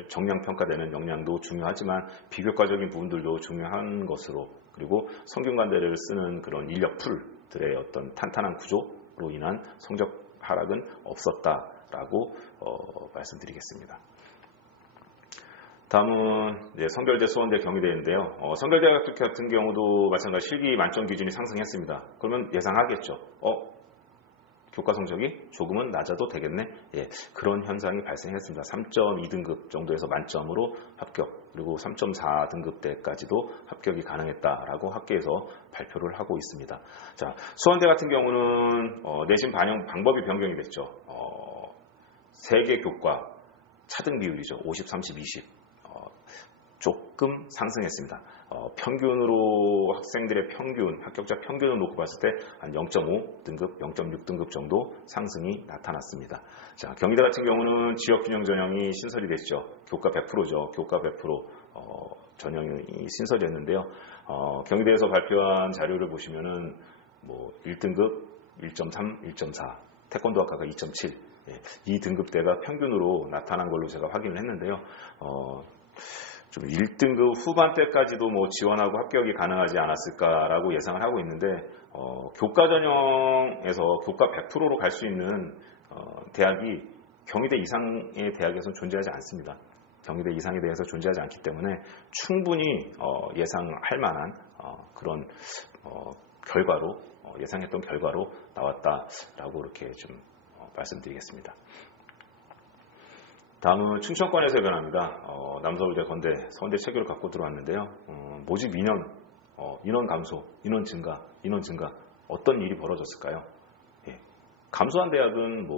정량평가되는 역량도 중요하지만 비교과적인 부분들도 중요한 것으로, 그리고 성균관대를 쓰는 그런 인력풀들의 어떤 탄탄한 구조로 인한 성적 하락은 없었다라고 말씀드리겠습니다. 다음은 성결대, 수원대, 경희대인데요. 성결대 같은 경우도 마찬가지 실기 만점 기준이 상승했습니다. 그러면 예상하겠죠. 교과 성적이 조금은 낮아도 되겠네. 그런 현상이 발생했습니다. 3.2등급 정도에서 만점으로 합격, 그리고 3.4등급대까지도 합격이 가능했다라고 학계에서 발표를 하고 있습니다. 자, 수원대 같은 경우는 내신 반영 방법이 변경이 됐죠. 3개 교과, 차등 비율이죠. 50, 30, 20 조금 상승했습니다. 평균으로 학생들의 평균, 합격자 평균을 놓고 봤을 때 한 0.5등급, 0.6등급 정도 상승이 나타났습니다. 자, 경희대 같은 경우는 지역균형 전형이 신설이 됐죠. 교과 100%죠. 교과 100% 전형이 신설이 됐는데요. 경희대에서 발표한 자료를 보시면은 뭐 1등급 1.3, 1.4, 태권도학과가 2.7, 이 등급대가 평균으로 나타난 걸로 제가 확인을 했는데요. 좀 1등급 후반대까지도 뭐 지원하고 합격이 가능하지 않았을까라고 예상을 하고 있는데, 교과 전형에서 교과 100%로 갈 수 있는 대학이 경희대 이상의 대학에서는 존재하지 않습니다. 경희대 이상에 대해서 존재하지 않기 때문에 충분히 예상할 만한 그런 결과로 예상했던 결과로 나왔다라고 이렇게 좀 말씀드리겠습니다. 다음은 충청권에서의 변화입니다. 남서울대, 건대, 서울대 체계를 갖고 들어왔는데요. 모집 인원 감소, 인원 증가 어떤 일이 벌어졌을까요? 감소한 대학은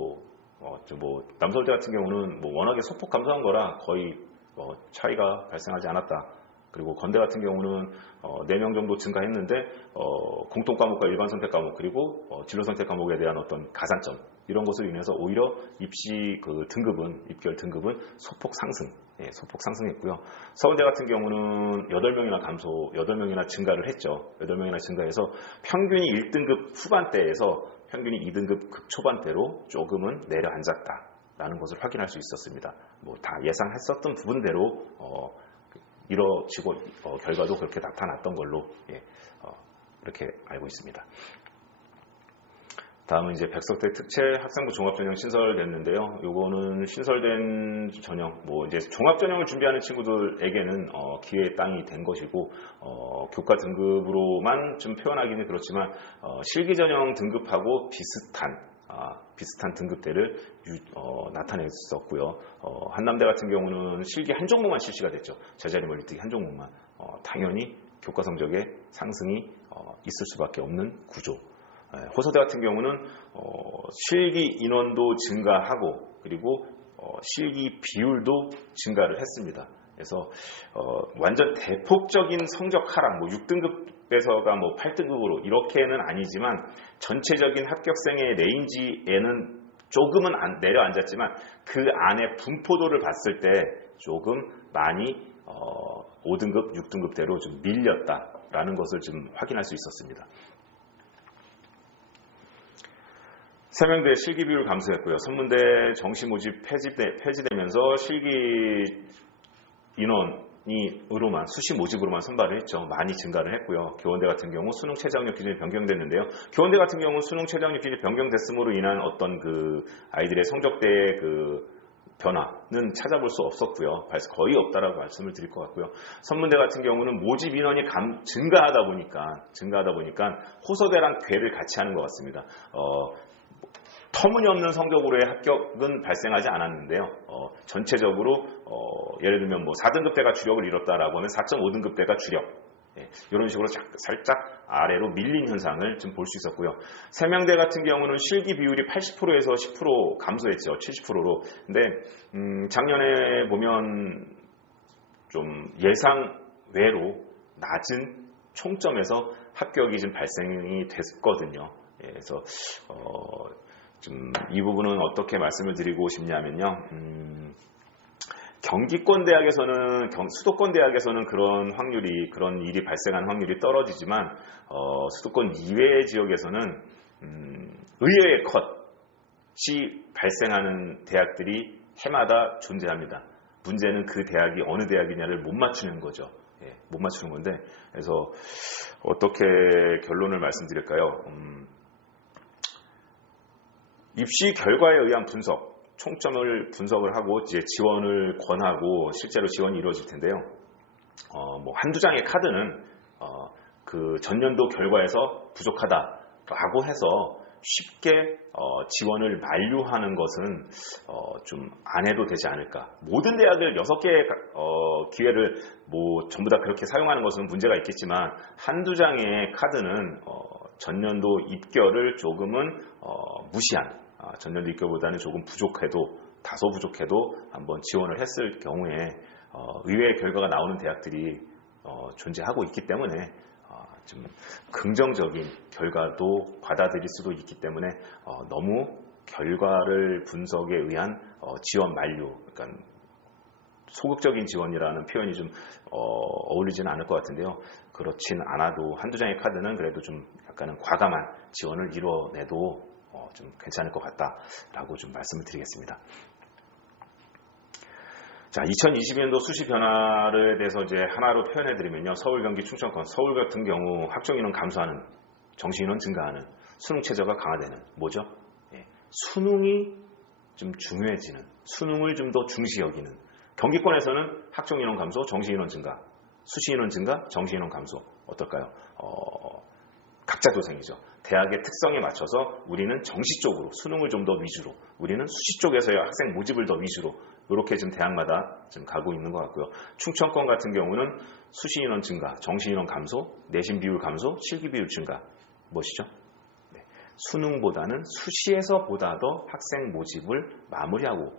남서울대 같은 경우는 워낙에 소폭 감소한 거라 거의 차이가 발생하지 않았다. 그리고 건대 같은 경우는 4명 정도 증가했는데 공통 과목과 일반 선택 과목 그리고 진로 선택 과목에 대한 어떤 가산점 이런 것으로 인해서 오히려 입시 입결 등급은 소폭 상승했고요. 서울대 같은 경우는 8명이나 증가를 했죠. 8명이나 증가해서 평균이 1등급 후반대에서 평균이 2등급 극초반대로 조금은 내려앉았다라는 것을 확인할 수 있었습니다. 다 예상했었던 부분대로 이뤄지고 결과도 그렇게 나타났던 걸로 이렇게 알고 있습니다. 다음은 이제 백석대 특채 학생부 종합전형 신설됐는데요. 요거는 신설된 전형, 이제 종합전형을 준비하는 친구들에게는 기회의 땅이 된 것이고, 교과 등급으로만 좀 표현하기는 그렇지만 실기전형 등급하고 비슷한 등급대를 나타냈었고요. 한남대 같은 경우는 실기 한 종목만 실시가 됐죠. 제자리 멀리뛰기 한 종목만. 당연히 교과 성적에 상승이 있을 수밖에 없는 구조. 호서대 같은 경우는 실기 인원도 증가하고 그리고 실기 비율도 증가를 했습니다. 그래서 완전 대폭적인 성적 하락, 6등급에서가 8등급으로 이렇게는 아니지만 전체적인 합격생의 레인지에는 조금은 내려앉았지만 그 안에 분포도를 봤을 때 조금 많이 5등급, 6등급대로 좀 밀렸다라는 것을 좀 확인할 수 있었습니다. 세명대 실기 비율 감소했고요. 선문대 정시 모집 폐지되면서 실기 인원으로만 수시 모집으로만 선발을 했죠. 많이 증가를 했고요. 교원대 같은 경우 수능 최저학력 기준이 변경됐는데요. 교원대 같은 경우 수능 최저학력 기준이 변경됐음으로 인한 어떤 아이들의 성적대의 변화는 찾아볼 수 없었고요. 거의 없다라고 말씀을 드릴 것 같고요. 선문대 같은 경우는 모집 인원이 증가하다 보니까 호서대랑 궤를 같이 하는 것 같습니다. 터무니없는 성적으로의 합격은 발생하지 않았는데요. 전체적으로 예를 들면 4등급대가 주력을 이뤘다라고 하면 4.5등급대가 주력, 이런 식으로 살짝 아래로 밀린 현상을 좀 볼 수 있었고요. 세명대 같은 경우는 실기 비율이 80%에서 10% 감소했죠. 70%로. 근데 작년에 보면 좀 예상 외로 낮은 총점에서 합격이 좀 발생이 됐거든요. 그래서 좀 이 부분은 어떻게 말씀을 드리고 싶냐면요. 경기권 대학에서는 수도권 대학에서는 그런 일이 발생한 확률이 떨어지지만 수도권 이외의 지역에서는 의외의 컷이 발생하는 대학들이 해마다 존재합니다. 문제는 그 대학이 어느 대학이냐를 못 맞추는 거죠. 못 맞추는 건데, 그래서 어떻게 결론을 말씀드릴까요? 입시 결과에 의한 총점을 분석을 하고 이제 지원을 권하고 실제로 지원이 이루어질 텐데요. 한두 장의 카드는 그 전년도 결과에서 부족하다라고 해서 쉽게 지원을 만류하는 것은 좀 안 해도 되지 않을까. 모든 대학을 6개의 기회를 전부 다 그렇게 사용하는 것은 문제가 있겠지만 한두 장의 카드는 전년도 입결을 조금은 무시한, 전년도 입결보다는 조금 부족해도 다소 부족해도 한번 지원을 했을 경우에 의외의 결과가 나오는 대학들이 존재하고 있기 때문에 좀 긍정적인 결과도 받아들일 수도 있기 때문에 너무 결과를 분석에 의한 지원 만료, 그러니까 소극적인 지원이라는 표현이 좀 어울리지는 않을 것 같은데요. 그렇진 않아도 한두 장의 카드는 그래도 좀 약간은 과감한 지원을 이뤄내도 좀 괜찮을 것 같다라고 좀 말씀을 드리겠습니다. 자, 2022년도 수시 변화에 대해서 이제 하나로 표현해 드리면요. 서울, 경기, 충청권, 서울 같은 경우 학종 인원 감소하는, 정시 인원 증가하는, 수능 최저가 강화되는, 뭐죠? 수능이 좀 중요해지는, 수능을 좀 더 중시 여기는. 경기권에서는 학종 인원 감소, 정시 인원 증가, 수시 인원 증가, 정시 인원 감소. 어떨까요? 각자 도생이죠. 대학의 특성에 맞춰서 우리는 정시 쪽으로, 수능을 좀 더 위주로, 우리는 수시 쪽에서의 학생 모집을 더 위주로, 이렇게 지금 대학마다 지금 가고 있는 것 같고요. 충청권 같은 경우는 수시 인원 증가, 정시 인원 감소, 내신 비율 감소, 실기 비율 증가. 무엇이죠? 수능보다는 수시에서 보다 더 학생 모집을 마무리하고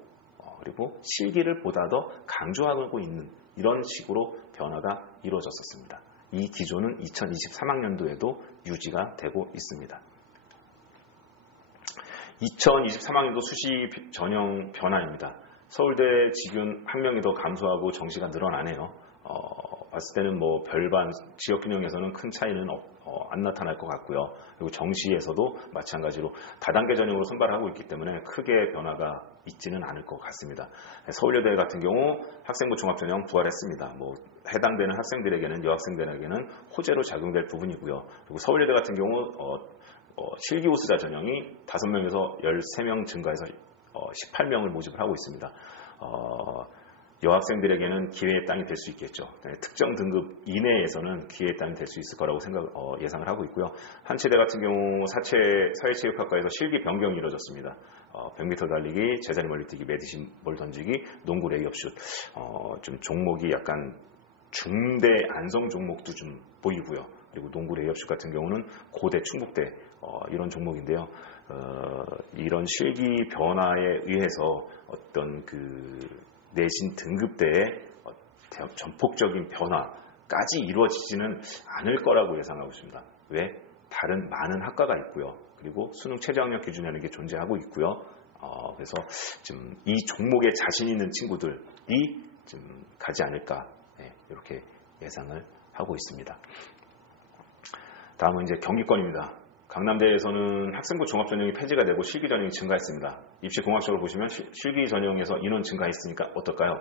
그리고 실기를 보다 더 강조하고 있는 이런 식으로 변화가 이루어졌었습니다. 이 기조는 2023학년도에도 유지가 되고 있습니다. 2023학년도 수시 전형 변화입니다. 서울대 직윤 한 명이 더 감소하고 정시가 늘어나네요. 봤을 때는 뭐 별반 지역균형에서는 큰 차이는 안 나타날 것 같고요. 그리고 정시에서도 마찬가지로 다단계 전형으로 선발하고 있기 때문에 크게 변화가 있지는 않을 것 같습니다. 서울여대 같은 경우 학생부 종합전형 부활했습니다. 뭐 해당되는 학생들에게는 여학생들에게는 호재로 작용될 부분이고요. 그리고 서울여대 같은 경우 실기 우수자 전형이 5명에서 13명 증가해서 18명을 모집을 하고 있습니다. 여학생들에게는 기회의 땅이 될 수 있겠죠. 특정 등급 이내에서는 기회의 땅이 될 수 있을 거라고 예상을 하고 있고요. 한체대 같은 경우 사회체육학과에서 실기 변경이 이루어졌습니다. 100m 달리기, 제자리 멀리뛰기, 메디신 볼 던지기, 농구 레이업슛. 좀 종목이 약간 중대 안성 종목도 좀 보이고요. 그리고 농구 레이업슛 같은 경우는 고대, 충북대 이런 종목인데요. 이런 실기 변화에 의해서 어떤 내신 등급대의 전폭적인 변화까지 이루어지지는 않을 거라고 예상하고 있습니다. 왜? 다른 많은 학과가 있고요. 그리고 수능 최저학력 기준이라는 게 존재하고 있고요. 그래서 좀 이 종목에 자신 있는 친구들이 좀 가지 않을까 이렇게 예상을 하고 있습니다. 다음은 이제 경기권입니다. 강남대에서는 학생부 종합전형이 폐지가 되고 실기 전형이 증가했습니다. 입시 공학적으로 보시면 실기 전형에서 인원 증가했으니까 어떨까요?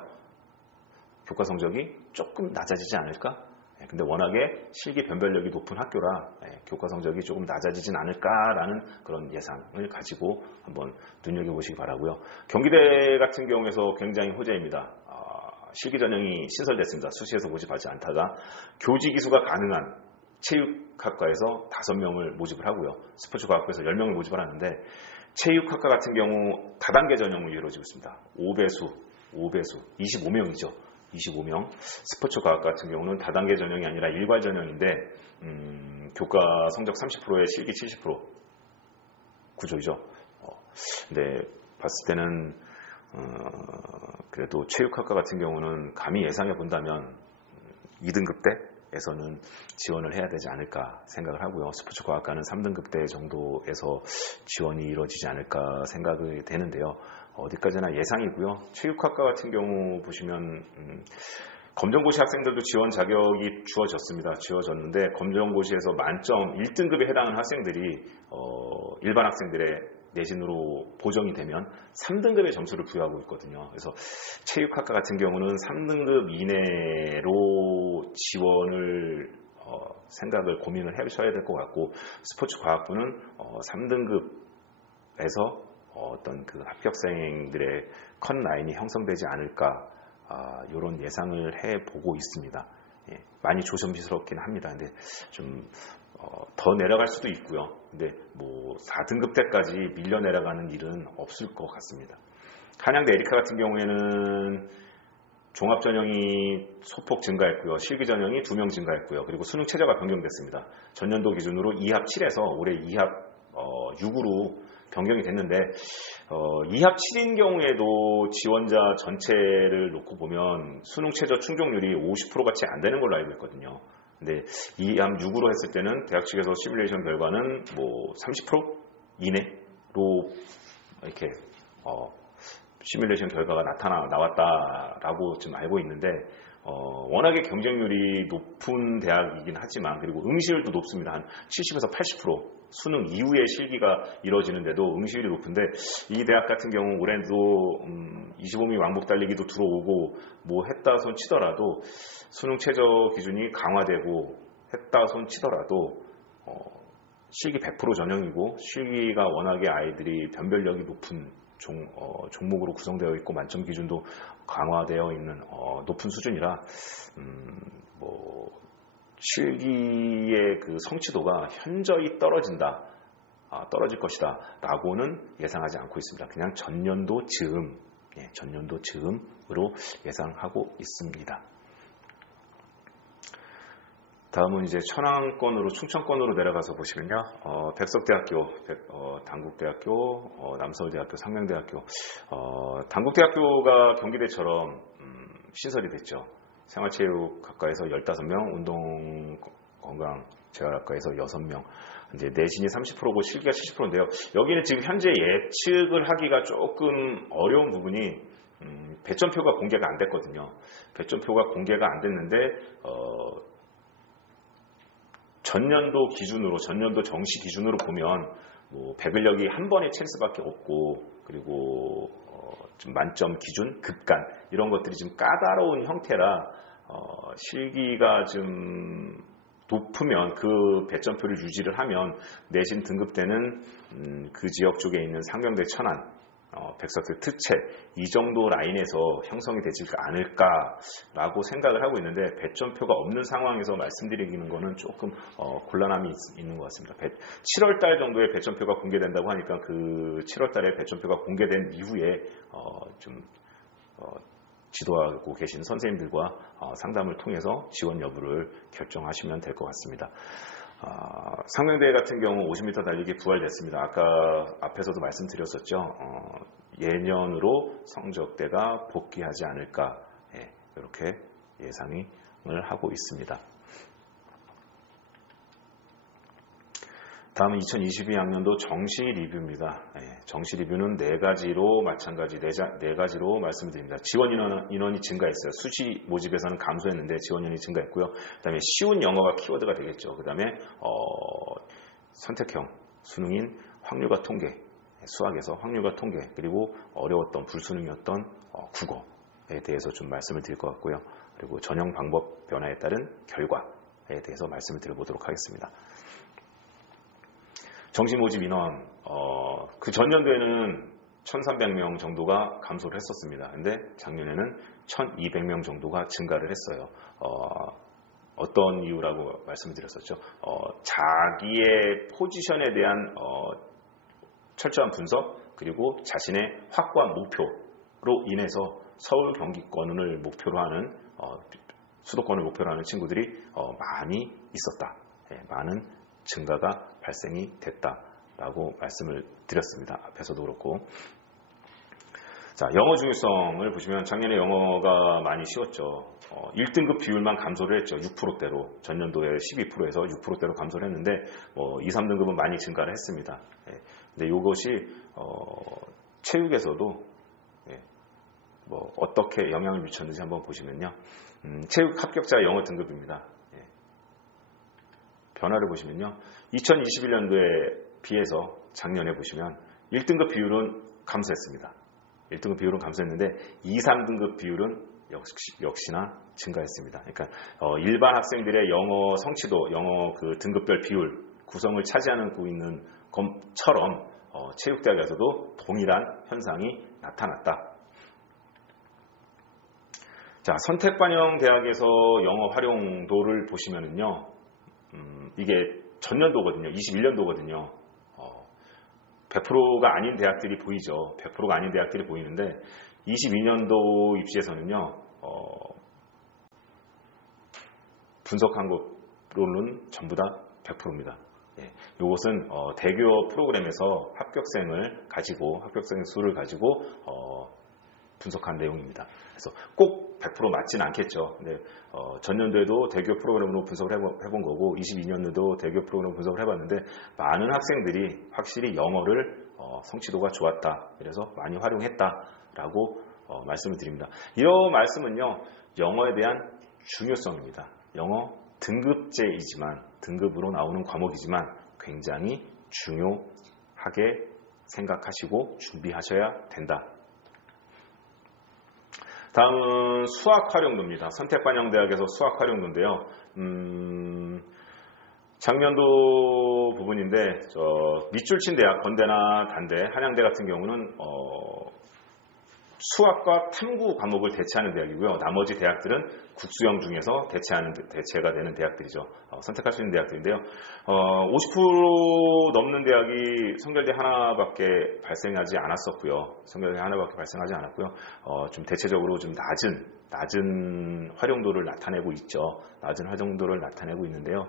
교과 성적이 조금 낮아지지 않을까? 근데 워낙에 실기 변별력이 높은 학교라 교과 성적이 조금 낮아지진 않을까라는 그런 예상을 가지고 한번 눈여겨보시기 바라고요. 경기대 같은 경우에서 굉장히 호재입니다. 실기 전형이 신설됐습니다. 수시에서 모집하지 않다가 교직 이수가 가능한 체육학과에서 5명을 모집을 하고요. 스포츠과학부에서 10명을 모집을 하는데 체육학과 같은 경우 다단계 전형으로 이루어지고 있습니다. 5배수 25명이죠. 25명. 스포츠과학 같은 경우는 다단계 전형이 아니라 일괄 전형인데 교과 성적 30%에 실기 70% 구조이죠. 근데 봤을 때는 그래도 체육학과 같은 경우는 감히 예상해 본다면 2등급대에서는 지원을 해야 되지 않을까 생각을 하고요. 스포츠과학과는 3등급대 정도에서 지원이 이루어지지 않을까 생각이 되는데요. 어디까지나 예상이고요. 체육학과 같은 경우 보시면 검정고시 학생들도 지원 자격이 주어졌는데 검정고시에서 만점 1등급에 해당하는 학생들이 일반 학생들의 내신으로 보정이 되면 3등급의 점수를 부여하고 있거든요. 그래서 체육학과 같은 경우는 3등급 이내로 지원을 생각을 고민을 해주셔야 될 것 같고 스포츠과학부는 3등급에서 어떤 합격생들의 컷 라인이 형성되지 않을까 이런 예상을 해보고 있습니다. 많이 조심스럽긴 합니다. 근데 좀 더 내려갈 수도 있고요. 근데 뭐 4등급 때까지 밀려 내려가는 일은 없을 것 같습니다. 한양대 에리카 같은 경우에는 종합전형이 소폭 증가했고요. 실기전형이 2명 증가했고요. 그리고 수능 최저가 변경됐습니다. 전년도 기준으로 2합 7에서 올해 2합 6으로 변경이 됐는데 2합 7인 경우에도 지원자 전체를 놓고 보면 수능 최저 충족률이 50%가 채 안 되는 걸로 알고 있거든요. 근데 2합 6으로 했을 때는 대학 측에서 시뮬레이션 결과는 뭐 30% 이내로 이렇게 시뮬레이션 결과가 나왔다라고 지금 알고 있는데 워낙에 경쟁률이 높은 대학이긴 하지만 그리고 응시율도 높습니다. 한 70에서 80% 수능 이후에 실기가 이루어지는데도 응시율이 높은데 이 대학 같은 경우 올해도 25미 왕복 달리기도 들어오고 뭐 했다 손 치더라도 수능 최저 기준이 강화되고 했다 손 치더라도 실기 100% 전형이고 실기가 워낙에 아이들이 변별력이 높은 종목으로 구성되어 있고 만점 기준도 강화되어 있는 높은 수준이라 뭐 실기의 그 성취도가 현저히 떨어질 것이다 라고는 예상하지 않고 있습니다. 그냥 전년도 즈음으로 예상하고 있습니다. 다음은 이제 천왕권으로 충청권으로 내려가서 보시면요. 백석대학교, 단국대학교, 남서울대학교, 상명대학교. 단국대학교가 경기대처럼 신설이 됐죠. 생활체육학과에서 15명, 운동건강재활학과에서 6명. 이제 내신이 30%고 실기가 70%인데요. 여기는 지금 현재 예측을 하기가 조금 어려운 부분이 배점표가 공개가 안 됐거든요. 배점표가 공개가 안 됐는데 전년도 정시 기준으로 보면 뭐 배근력이 한 번의 찬스밖에 없고 그리고 좀 만점 기준, 급간 이런 것들이 좀 까다로운 형태라 실기가 좀 높으면 그 배점표를 유지를 하면 내신 등급 때는 그 지역 쪽에 있는 상명대, 천안, 백석대, 특채 이 정도 라인에서 형성이 되지 않을까라고 생각을 하고 있는데 배점표가 없는 상황에서 말씀드리는 거는 조금 곤란함이 있는 것 같습니다. 7월 달 정도에 배점표가 공개된다고 하니까 그 7월 달에 배점표가 공개된 이후에 좀 지도하고 계신 선생님들과 상담을 통해서 지원 여부를 결정하시면 될 것 같습니다. 상명대 같은 경우 50m 달리기 부활됐습니다. 아까 앞에서도 말씀드렸었죠. 예년으로 성적대가 복귀하지 않을까 이렇게 예상을 하고 있습니다. 다음은 2022학년도 정시 리뷰입니다. 정시 리뷰는 네 가지로 말씀을 드립니다. 지원 인원이 증가했어요. 수시 모집에서는 감소했는데 지원 인원이 증가했고요. 그 다음에 쉬운 영어가 키워드가 되겠죠. 그 다음에 선택형 수능인 확률과 통계, 수학에서 확률과 통계, 그리고 어려웠던 불수능이었던 국어에 대해서 좀 말씀을 드릴 것 같고요. 그리고 전형 방법 변화에 따른 결과에 대해서 말씀을 드려보도록 하겠습니다. 정시 모집 인원, 그 전년도에는 1,300명 정도가 감소를 했었습니다. 근데 작년에는 1,200명 정도가 증가를 했어요. 어떤 이유라고 말씀을 드렸었죠. 자기의 포지션에 대한 철저한 분석, 그리고 자신의 확고한 목표로 인해서 서울 경기권을 목표로 하는 수도권을 목표로 하는 친구들이 많이 있었다. 많은 증가가 발생이 됐다라고 말씀을 드렸습니다. 앞에서도 그렇고. 자, 영어 중요성을 보시면 작년에 영어가 많이 쉬웠죠. 1등급 비율만 감소를 했죠. 6%대로. 전년도에 12%에서 6%대로 감소를 했는데 2, 3등급은 많이 증가를 했습니다. 근데 이것이 체육에서도 어떻게 영향을 미쳤는지 한번 보시면요. 체육 합격자 영어 등급입니다. 변화를 보시면요. 2021년도에 비해서 작년에 보시면 1등급 비율은 감소했습니다. 1등급 비율은 감소했는데 2, 3등급 비율은 역시나 증가했습니다. 그러니까 일반 학생들의 영어 성취도, 영어 그 등급별 비율 구성을 차지하고 있는 것처럼 체육대학에서도 동일한 현상이 나타났다. 자, 선택반영 대학에서 영어 활용도를 보시면은요. 이게 전년도거든요. 21년도거든요. 100%가 아닌 대학들이 보이죠. 100%가 아닌 대학들이 보이는데 22년도 입시에서는요. 분석한 것로는 전부 다 100%입니다. 이것은 대교 프로그램에서 합격생 수를 가지고 분석한 내용입니다. 그래서 꼭 100% 맞지는 않겠죠. 근데 전년도에도 대교 프로그램으로 분석을 해본 거고 22년도도 대교 프로그램 분석을 해봤는데 많은 학생들이 확실히 영어를 성취도가 좋았다. 그래서 많이 활용했다라고 말씀을 드립니다. 이 말씀은요. 영어에 대한 중요성입니다. 영어 등급제이지만 등급으로 나오는 과목이지만 굉장히 중요하게 생각하시고 준비하셔야 된다. 다음은 수학 활용도입니다. 선택반영대학에서 수학 활용도인데요. 작년도 부분인데 밑줄 친 대학, 건대나 단대, 한양대 같은 경우는 수학과 탐구 과목을 대체하는 대학이고요. 나머지 대학들은 국수형 중에서 대체가 되는 대학들이죠. 선택할 수 있는 대학들인데요. 50% 넘는 대학이 성결대 하나밖에 발생하지 않았었고요. 성결대 하나밖에 발생하지 않았고요. 좀 대체적으로 좀 낮은 활용도를 나타내고 있죠. 낮은 활용도를 나타내고 있는데요.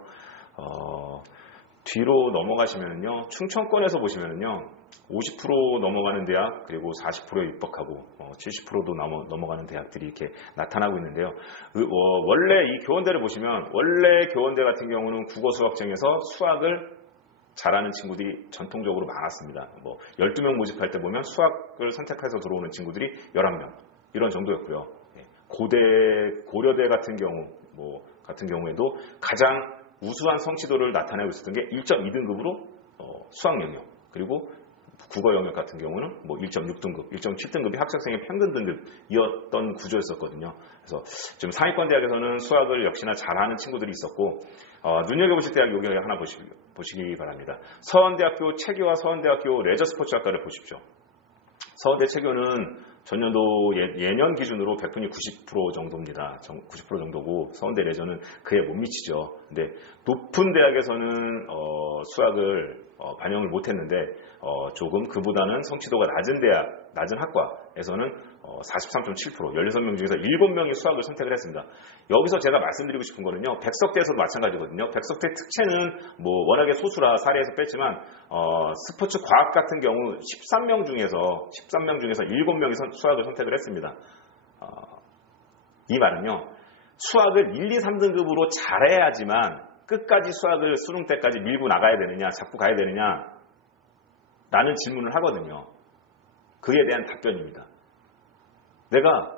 뒤로 넘어가시면은요. 충청권에서 보시면은요. 50% 넘어가는 대학 그리고 40%에 입학하고 70%도 넘어가는 대학들이 이렇게 나타나고 있는데요. 원래 이 교원대를 보시면 원래 교원대 같은 경우는 국어 수학쟁에서 수학을 잘하는 친구들이 전통적으로 많았습니다. 12명 모집할 때 보면 수학을 선택해서 들어오는 친구들이 11명 이런 정도였고요. 고려대 같은 경우에도 가장 우수한 성취도를 나타내고 있었던 게 1.2등급으로 수학 영역 그리고 국어 영역 같은 경우는 1.6등급, 1.7등급이 학생의 평균 등급이었던 구조였었거든요. 그래서 지금 상위권 대학에서는 수학을 역시나 잘하는 친구들이 있었고 눈여겨보실 대학 여기 하나 보시기 바랍니다. 서원대학교 체교와 서원대학교 레저스포츠학과를 보십시오. 서원대 체교는 전년도 예년 기준으로 100분이 90% 정도입니다. 90% 정도고 서원대 레저는 그에 못 미치죠. 근데 높은 대학에서는 수학을 반영을 못했는데 조금 그보다는 성취도가 낮은 학과에서는 43.7% 16명 중에서 7명이 수학을 선택을 했습니다. 여기서 제가 말씀드리고 싶은 거는요. 백석대에서도 마찬가지거든요. 백석대 특채는 워낙에 소수라 사례에서 뺐지만 스포츠 과학 같은 경우 13명 중에서 7명이 수학을 선택을 했습니다. 이 말은요. 수학을 1, 2, 3등급으로 잘해야지만 끝까지 수학을 수능 때까지 밀고 나가야 되느냐, 잡고 가야 되느냐 라는 질문을 하거든요. 그에 대한 답변입니다. 내가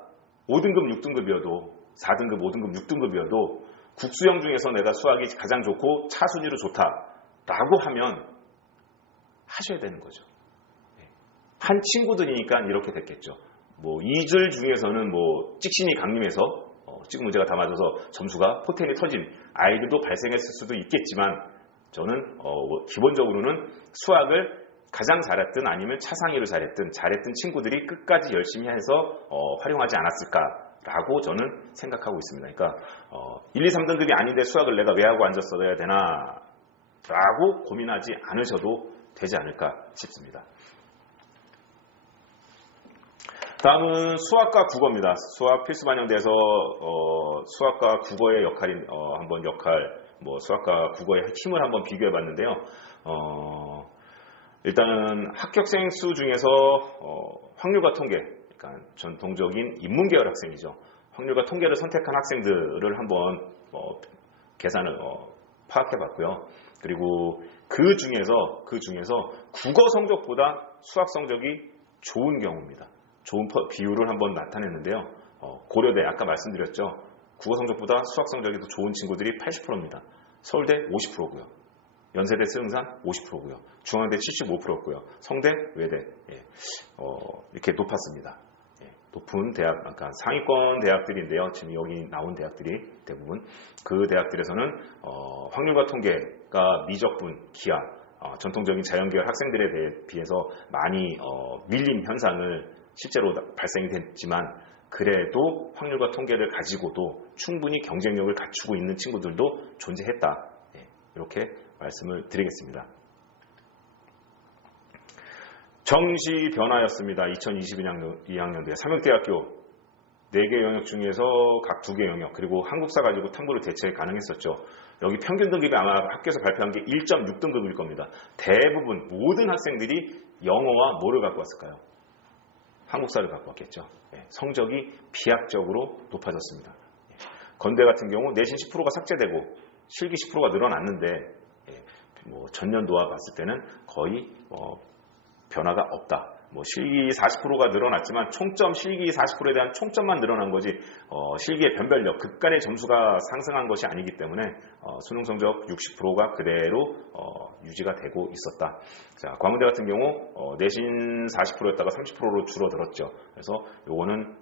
5등급, 6등급이어도 4등급, 5등급, 6등급이어도 국수형 중에서 내가 수학이 가장 좋고 차순위로 좋다라고 하면 하셔야 되는 거죠. 한 친구들이니까 이렇게 됐겠죠. 2줄 중에서는 찍신이 강림해서 찍은 문제가 다 맞아서 점수가 포텐이 터진 아이들도 발생했을 수도 있겠지만 저는 기본적으로는 수학을 가장 잘했든 아니면 차상위로 잘했든 친구들이 끝까지 열심히 해서 활용하지 않았을까라고 저는 생각하고 있습니다. 그러니까 1, 2, 3등급이 아닌데 수학을 내가 왜 하고 앉았어야 되나 라고 고민하지 않으셔도 되지 않을까 싶습니다. 다음은 수학과 국어입니다. 수학 필수 반영돼서 수학과 국어의 역할인 수학과 국어의 힘을 한번 비교해 봤는데요. 일단은 합격생 수 중에서 확률과 통계, 그러니까 전통적인 인문계열 학생이죠. 확률과 통계를 선택한 학생들을 한번 계산을 파악해 봤고요. 그리고 그 중에서 국어 성적보다 수학 성적이 좋은 경우입니다. 좋은 비율을 한번 나타냈는데요. 고려대 아까 말씀드렸죠. 국어 성적보다 수학 성적이 더 좋은 친구들이 80%입니다. 서울대 50%고요. 연세대 수능산 50%고요. 중앙대 75%고요. 성대, 외대 이렇게 높았습니다. 높은 대학, 그러니까 상위권 대학들인데요. 지금 여기 나온 대학들이 대부분 그 대학들에서는 확률과 통계가 미적분, 기하, 전통적인 자연계열 학생들에 비해서 많이 밀림 현상을 실제로 발생이 됐지만 그래도 확률과 통계를 가지고도 충분히 경쟁력을 갖추고 있는 친구들도 존재했다. 이렇게 말씀을 드리겠습니다. 정시 변화였습니다. 2022학년도에 삼육대학교 4개 영역 중에서 각 2개 영역, 그리고 한국사 가지고 탐구를 대체 가능했었죠. 여기 평균 등급이 아마 학교에서 발표한 게 1.6등급일 겁니다. 대부분 모든 학생들이 영어와 뭐를 갖고 왔을까요? 한국사를 갖고 왔겠죠. 성적이 비약적으로 높아졌습니다. 건대 같은 경우 내신 10%가 삭제되고 실기 10%가 늘어났는데 뭐 전년도와 봤을 때는 거의 변화가 없다. 뭐 실기 40%가 늘어났지만 총점 실기 40%에 대한 총점만 늘어난 거지 실기의 변별력, 극간의 점수가 상승한 것이 아니기 때문에 수능 성적 60%가 그대로 유지가 되고 있었다. 자, 광운대 같은 경우 내신 40%였다가 30%로 줄어들었죠. 그래서 요거는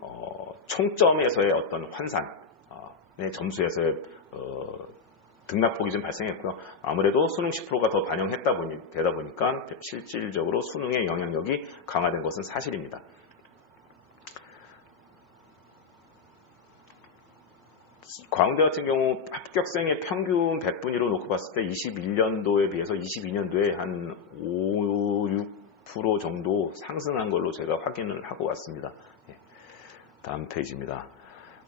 총점에서의 어떤 환산의 점수에서의 등락폭이 좀 발생했고요. 아무래도 수능 10%가 더 되다 보니까 실질적으로 수능의 영향력이 강화된 것은 사실입니다. 광운대 같은 경우 합격생의 평균 100분위로 놓고 봤을 때 21년도에 비해서 22년도에 한 5, 6% 정도 상승한 걸로 제가 확인을 하고 왔습니다. 다음 페이지입니다.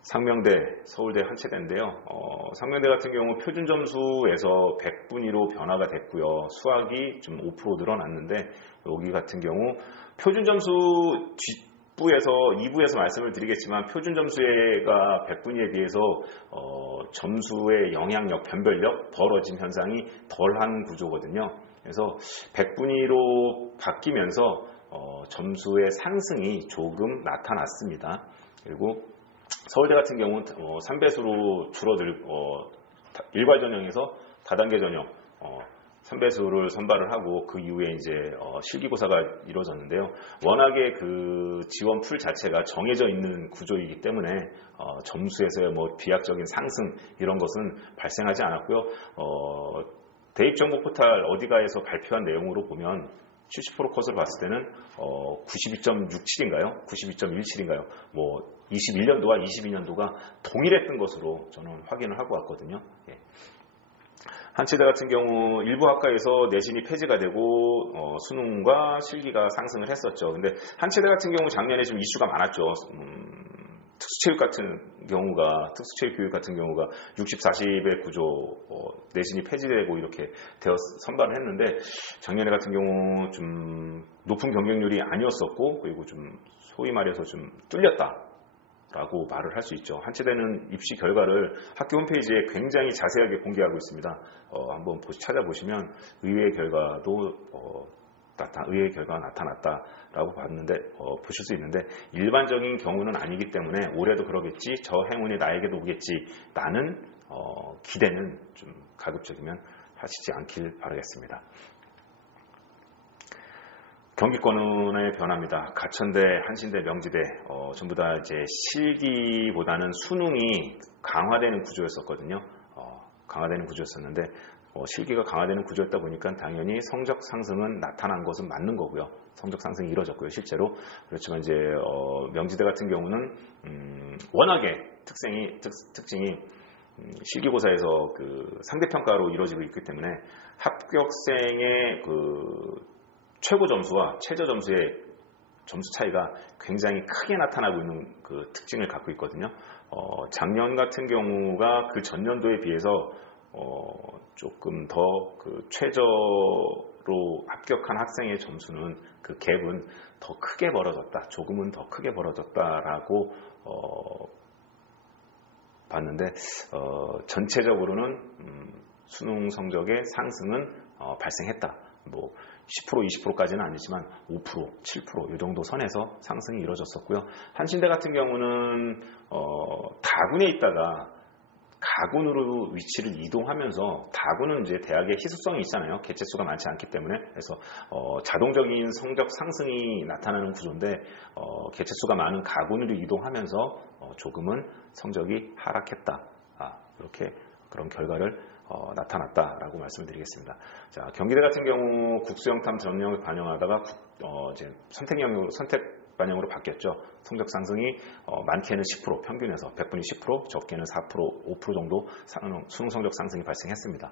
상명대, 서울대 한체대인데요. 상명대 같은 경우 표준 점수에서 100분위로 변화가 됐고요. 수학이 좀 5% 늘어났는데 여기 같은 경우 표준 점수 뒷부에서 2부에서 말씀을 드리겠지만 표준 점수가 100분위에 비해서 점수의 영향력, 변별력, 벌어진 현상이 덜한 구조거든요. 그래서 100분위로 바뀌면서 점수의 상승이 조금 나타났습니다. 그리고 서울대 같은 경우는 3배수로 줄어들고 일괄 전형에서 다단계 전형 3배수를 선발을 하고 그 이후에 이제 실기고사가 이루어졌는데요. 워낙에 그 지원 풀 자체가 정해져 있는 구조이기 때문에 점수에서의 뭐 비약적인 상승 이런 것은 발생하지 않았고요. 대입정보 포탈 어디가에서 발표한 내용으로 보면 70% 컷으로 봤을 때는 92.67인가요? 92.17인가요? 뭐 21년도와 22년도가 동일했던 것으로 저는 확인을 하고 왔거든요. 한체대 같은 경우 일부 학과에서 내신이 폐지가 되고 수능과 실기가 상승을 했었죠. 근데 한체대 같은 경우 작년에 좀 이슈가 많았죠. 특수체육 교육 같은 경우가 60, 40의 구조 내신이 폐지되고 이렇게 선발을 했는데 작년에 같은 경우 좀 높은 경쟁률이 아니었었고 그리고 좀 소위 말해서 좀 뚫렸다라고 말을 할 수 있죠. 한체대는 입시 결과를 학교 홈페이지에 굉장히 자세하게 공개하고 있습니다. 한번 찾아보시면 의외의 결과가 나타났다라고 보실 수 있는데 일반적인 경우는 아니기 때문에 올해도 그러겠지, 저 행운이 나에게도 오겠지 라는 기대는 좀 가급적이면 하시지 않길 바라겠습니다. 경기권의 변화입니다. 가천대, 한신대, 명지대 전부 다 이제 실기보다는 수능이 강화되는 구조였었거든요. 강화되는 구조였었는데 실기가 강화되는 구조였다 보니까 당연히 성적 상승은 나타난 것은 맞는 거고요. 성적 상승이 이루어졌고요, 실제로. 그렇지만 이제 명지대 같은 경우는 워낙에 특징이 실기고사에서 그 상대평가로 이루어지고 있기 때문에 합격생의 그 최고 점수와 최저 점수의 점수 차이가 굉장히 크게 나타나고 있는 그 특징을 갖고 있거든요. 작년 같은 경우가 그 전년도에 비해서 조금 더 그 최저로 합격한 학생의 점수는 그 갭은 더 크게 벌어졌다, 조금은 더 크게 벌어졌다라고 봤는데 전체적으로는 수능 성적의 상승은 발생했다. 뭐 10%, 20%까지는 아니지만 5%, 7% 이 정도 선에서 상승이 이루어졌었고요. 한신대 같은 경우는 다군에 있다가 가군으로 위치를 이동하면서 다군은 이제 대학의 희소성이 있잖아요. 개체수가 많지 않기 때문에. 그래서 자동적인 성적 상승이 나타나는 구조인데 개체수가 많은 가군으로 이동하면서 조금은 성적이 하락했다. 이렇게 그런 결과를 나타났다라고 말씀을 드리겠습니다. 자, 경기대 같은 경우 국수영탐 전형을 반영하다가 이제 선택 반영으로 바뀌었죠. 성적 상승이 많게는 10%, 평균에서 100분위 10%, 적게는 4%, 5% 정도 수능 성적 상승이 발생했습니다.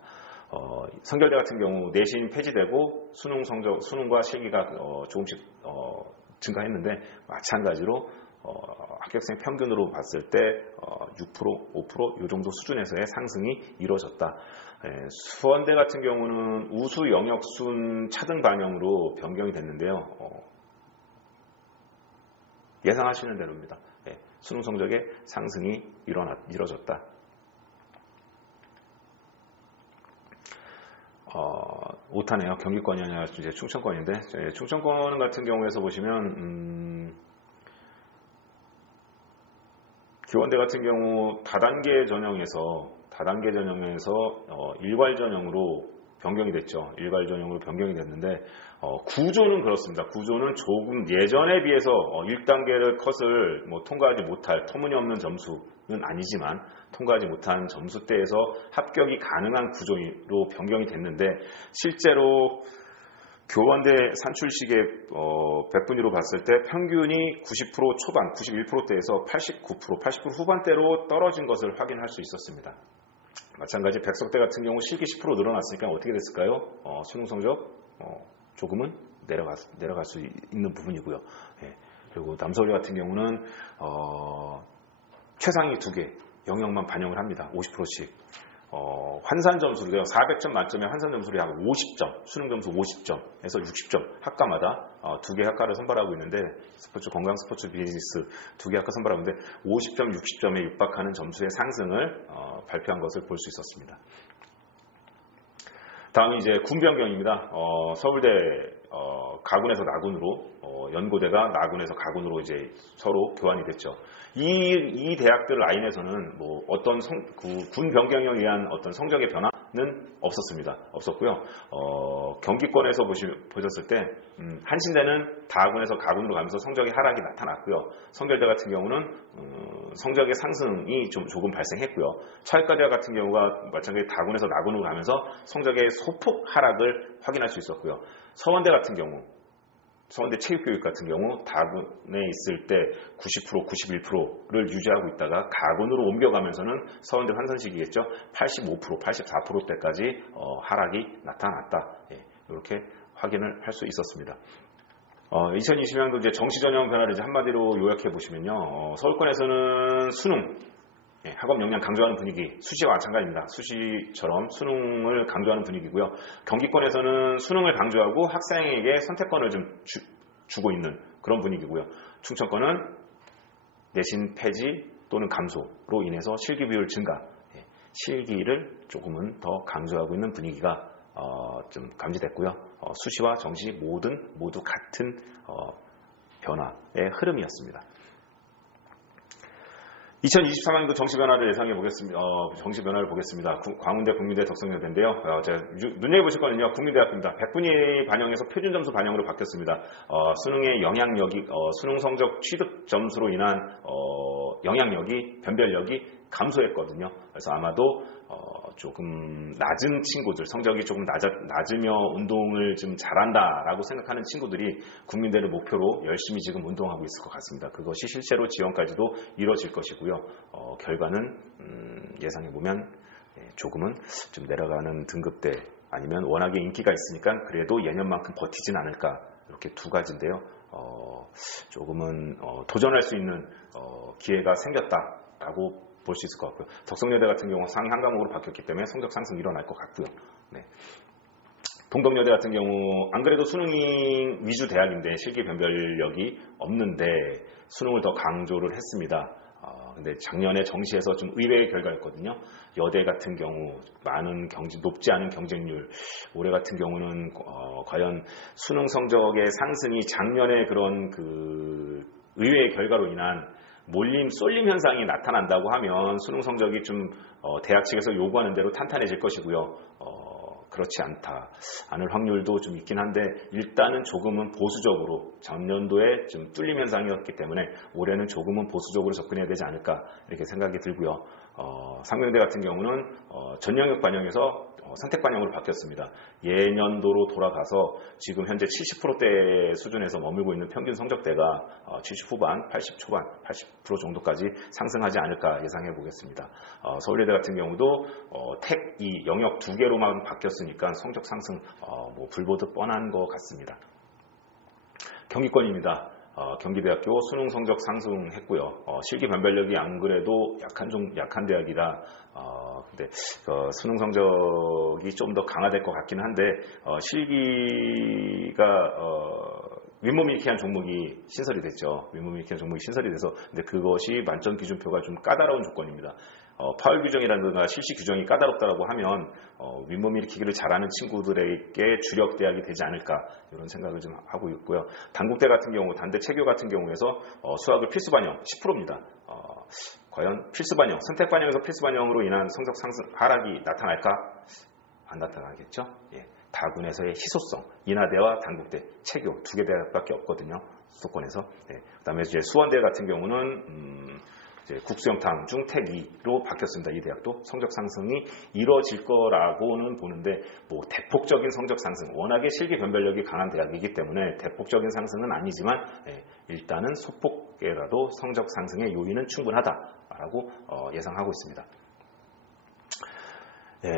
성결대 같은 경우 내신 폐지되고 수능과 실기가 조금씩 증가했는데 마찬가지로 합격생 평균으로 봤을 때 6%, 5% 이 정도 수준에서의 상승이 이루어졌다. 수원대 같은 경우는 우수 영역순 차등 반영으로 변경이 됐는데요. 예상하시는 대로입니다. 수능 성적의 상승이 이루어졌다. 오타네요. 경기권이 아니라 이제 충청권인데, 충청권 같은 경우에서 보시면 기원대 같은 경우 다단계 전형에서 일괄 전형으로 변경이 됐죠. 일괄 전형으로 변경이 됐는데 구조는 그렇습니다. 구조는 조금 예전에 비해서 1단계를 컷을 통과하지 못할 터무니없는 점수는 아니지만 통과하지 못한 점수대에서 합격이 가능한 구조로 변경이 됐는데 실제로 교원대 산출식의 100분위로 봤을 때 평균이 90% 초반, 91%대에서 89%, 80% 후반대로 떨어진 것을 확인할 수 있었습니다. 마찬가지 백석대 같은 경우 실기 10% 늘어났으니까 어떻게 됐을까요? 수능 성적 조금은 내려갈 수 있는 부분이고요. 그리고 남서울대 같은 경우는 최상위 2개 영역만 반영을 합니다. 50%씩. 환산 점수로요. 400점 만점에 환산 점수로 약 50점, 수능 점수 50점에서 60점 학과마다 2개 학과를 선발하고 있는데 스포츠, 건강 스포츠 비즈니스 2개 학과 선발하고 있는데 50점, 60점에 육박하는 점수의 상승을 발표한 것을 볼 수 있었습니다. 다음이 이제 군 변경입니다. 서울대 가군에서 나군으로, 연고대가 나군에서 가군으로 이제 서로 교환이 됐죠. 이 대학들 라인에서는 어떤 군 변경에 의한 어떤 성적의 변화는 없었고요. 경기권에서 보셨을 때 한신대는 다군에서 가군으로 가면서 성적의 하락이 나타났고요. 성결대 같은 경우는 성적의 상승이 조금 발생했고요. 차익과대학 같은 경우가 마찬가지 다군에서 나군으로 가면서 성적의 소폭 하락을 확인할 수 있었고요. 서원대 같은 경우, 서원대 체육교육 같은 경우 다군에 있을 때 90%, 91%를 유지하고 있다가 가군으로 옮겨가면서는 서원대 환산식이겠죠. 85%, 84%대까지 하락이 나타났다. 이렇게 확인을 할 수 있었습니다. 2020년도 이제 정시 전형 변화를 이제 한마디로 요약해 보시면요. 서울권에서는 수능, 학업 역량 강조하는 분위기, 수시와 마찬가지입니다. 수시처럼 수능을 강조하는 분위기고요. 경기권에서는 수능을 강조하고 학생에게 선택권을 좀 주고 있는 그런 분위기고요. 충청권은 내신 폐지 또는 감소로 인해서 실기 비율 증가, 실기를 조금은 더 강조하고 있는 분위기가 좀 감지됐고요. 수시와 정시 모두 같은 변화의 흐름이었습니다. 2023학년도 정시 변화를 예상해 보겠습니다. 정시 변화를 보겠습니다. 광운대, 국민대, 덕성여대인데요. 제가 눈여겨보실 거는요. 국민대학교입니다. 100분위 반영에서 표준 점수 반영으로 바뀌었습니다. 수능의 영향력이, 수능 성적 취득 점수로 인한 영향력이, 변별력이 감소했거든요. 그래서 아마도 조금 낮은 친구들, 성적이 조금 낮으며 운동을 좀 잘한다라고 생각하는 친구들이 국민대를 목표로 열심히 지금 운동하고 있을 것 같습니다. 그것이 실제로 지원까지도 이루어질 것이고요. 결과는 예상해보면 조금은 좀 내려가는 등급대 아니면 워낙에 인기가 있으니까 그래도 예년만큼 버티진 않을까, 이렇게 두 가지인데요. 조금은 도전할 수 있는 기회가 생겼다라고 볼 수 있을 것 같고요. 덕성여대 같은 경우 상위 한 과목으로 바뀌었기 때문에 성적 상승이 일어날 것 같고요. 동덕여대 같은 경우 안 그래도 수능 위주 대학인데 실기 변별력이 없는데 수능을 더 강조를 했습니다. 근데 작년에 정시에서 좀 의외의 결과였거든요. 여대 같은 경우 높지 않은 경쟁률, 올해 같은 경우는 과연 수능 성적의 상승이 작년에 그런 의외의 결과로 인한 쏠림 현상이 나타난다고 하면 수능 성적이 좀 대학 측에서 요구하는 대로 탄탄해질 것이고요. 그렇지 않을 확률도 좀 있긴 한데 일단은 조금은 보수적으로, 전년도에 좀 뚫림 현상이었기 때문에 올해는 조금은 보수적으로 접근해야 되지 않을까 이렇게 생각이 들고요. 상명대 같은 경우는 전 영역 반영에서 선택 반영으로 바뀌었습니다. 예년도로 돌아가서 지금 현재 70%대 수준에서 머물고 있는 평균 성적대가 70 후반, 80 초반, 80% 정도까지 상승하지 않을까 예상해 보겠습니다. 서울예대 같은 경우도 이 영역 2개로만 바뀌었으니까 성적 상승 불보듯 뻔한 것 같습니다. 경기권입니다. 경기대학교 수능 성적 상승했고요. 실기 변별력이 안 그래도 좀 약한 대학이라 근데 수능 성적이 좀 더 강화될 것 같긴 한데 실기가 윗몸 일으키기 한 종목이 신설이 됐죠. 윗몸 일으키기 한 종목이 신설이 돼서 근데 그것이 만점 기준표가 좀 까다로운 조건입니다. 파울 규정이라든가 실시 규정이 까다롭다고 하면 윗몸 일으키기를 잘하는 친구들에게 주력 대학이 되지 않을까 이런 생각을 좀 하고 있고요. 단국대 같은 경우, 단대 체교 같은 경우에서 수학을 필수 반영 10%입니다. 과연 필수 반영, 선택 반영에서 필수 반영으로 인한 성적 상승 하락이 나타날까? 안 나타나겠죠. 예. 다군에서의 희소성, 인하대와 단국대, 체교 두 개 대학밖에 없거든요. 수도권에서. 예. 그다음에 이제 수원대 같은 경우는 이제 국수영탕 중 택2로 바뀌었습니다. 이 대학도 성적 상승이 이뤄질 거라고는 보는데 뭐 대폭적인 성적 상승, 워낙에 실기 변별력이 강한 대학이기 때문에 대폭적인 상승은 아니지만 일단은 소폭이라도 성적 상승의 요인은 충분하다라고 예상하고 있습니다.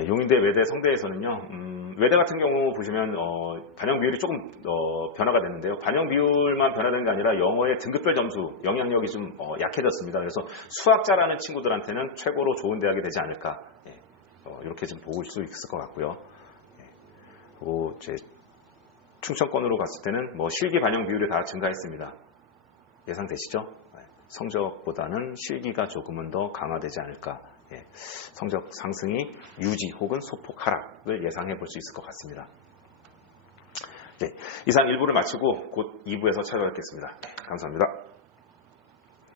용인대, 외대, 성대에서는요. 외대 같은 경우 보시면 반영 비율이 조금 변화가 됐는데요. 반영 비율만 변화된 게 아니라 영어의 등급별 점수, 영향력이 좀 약해졌습니다. 그래서 수학 잘하는 친구들한테는 최고로 좋은 대학이 되지 않을까 이렇게 좀 볼 수 있을 것 같고요. 그리고 제 충청권으로 갔을 때는 뭐 실기 반영 비율이 다 증가했습니다. 예상되시죠? 성적보다는 실기가 조금은 더 강화되지 않을까. 성적 상승이 유지 혹은 소폭 하락을 예상해 볼 수 있을 것 같습니다. 이상 1부를 마치고 곧 2부에서 찾아뵙겠습니다. 감사합니다.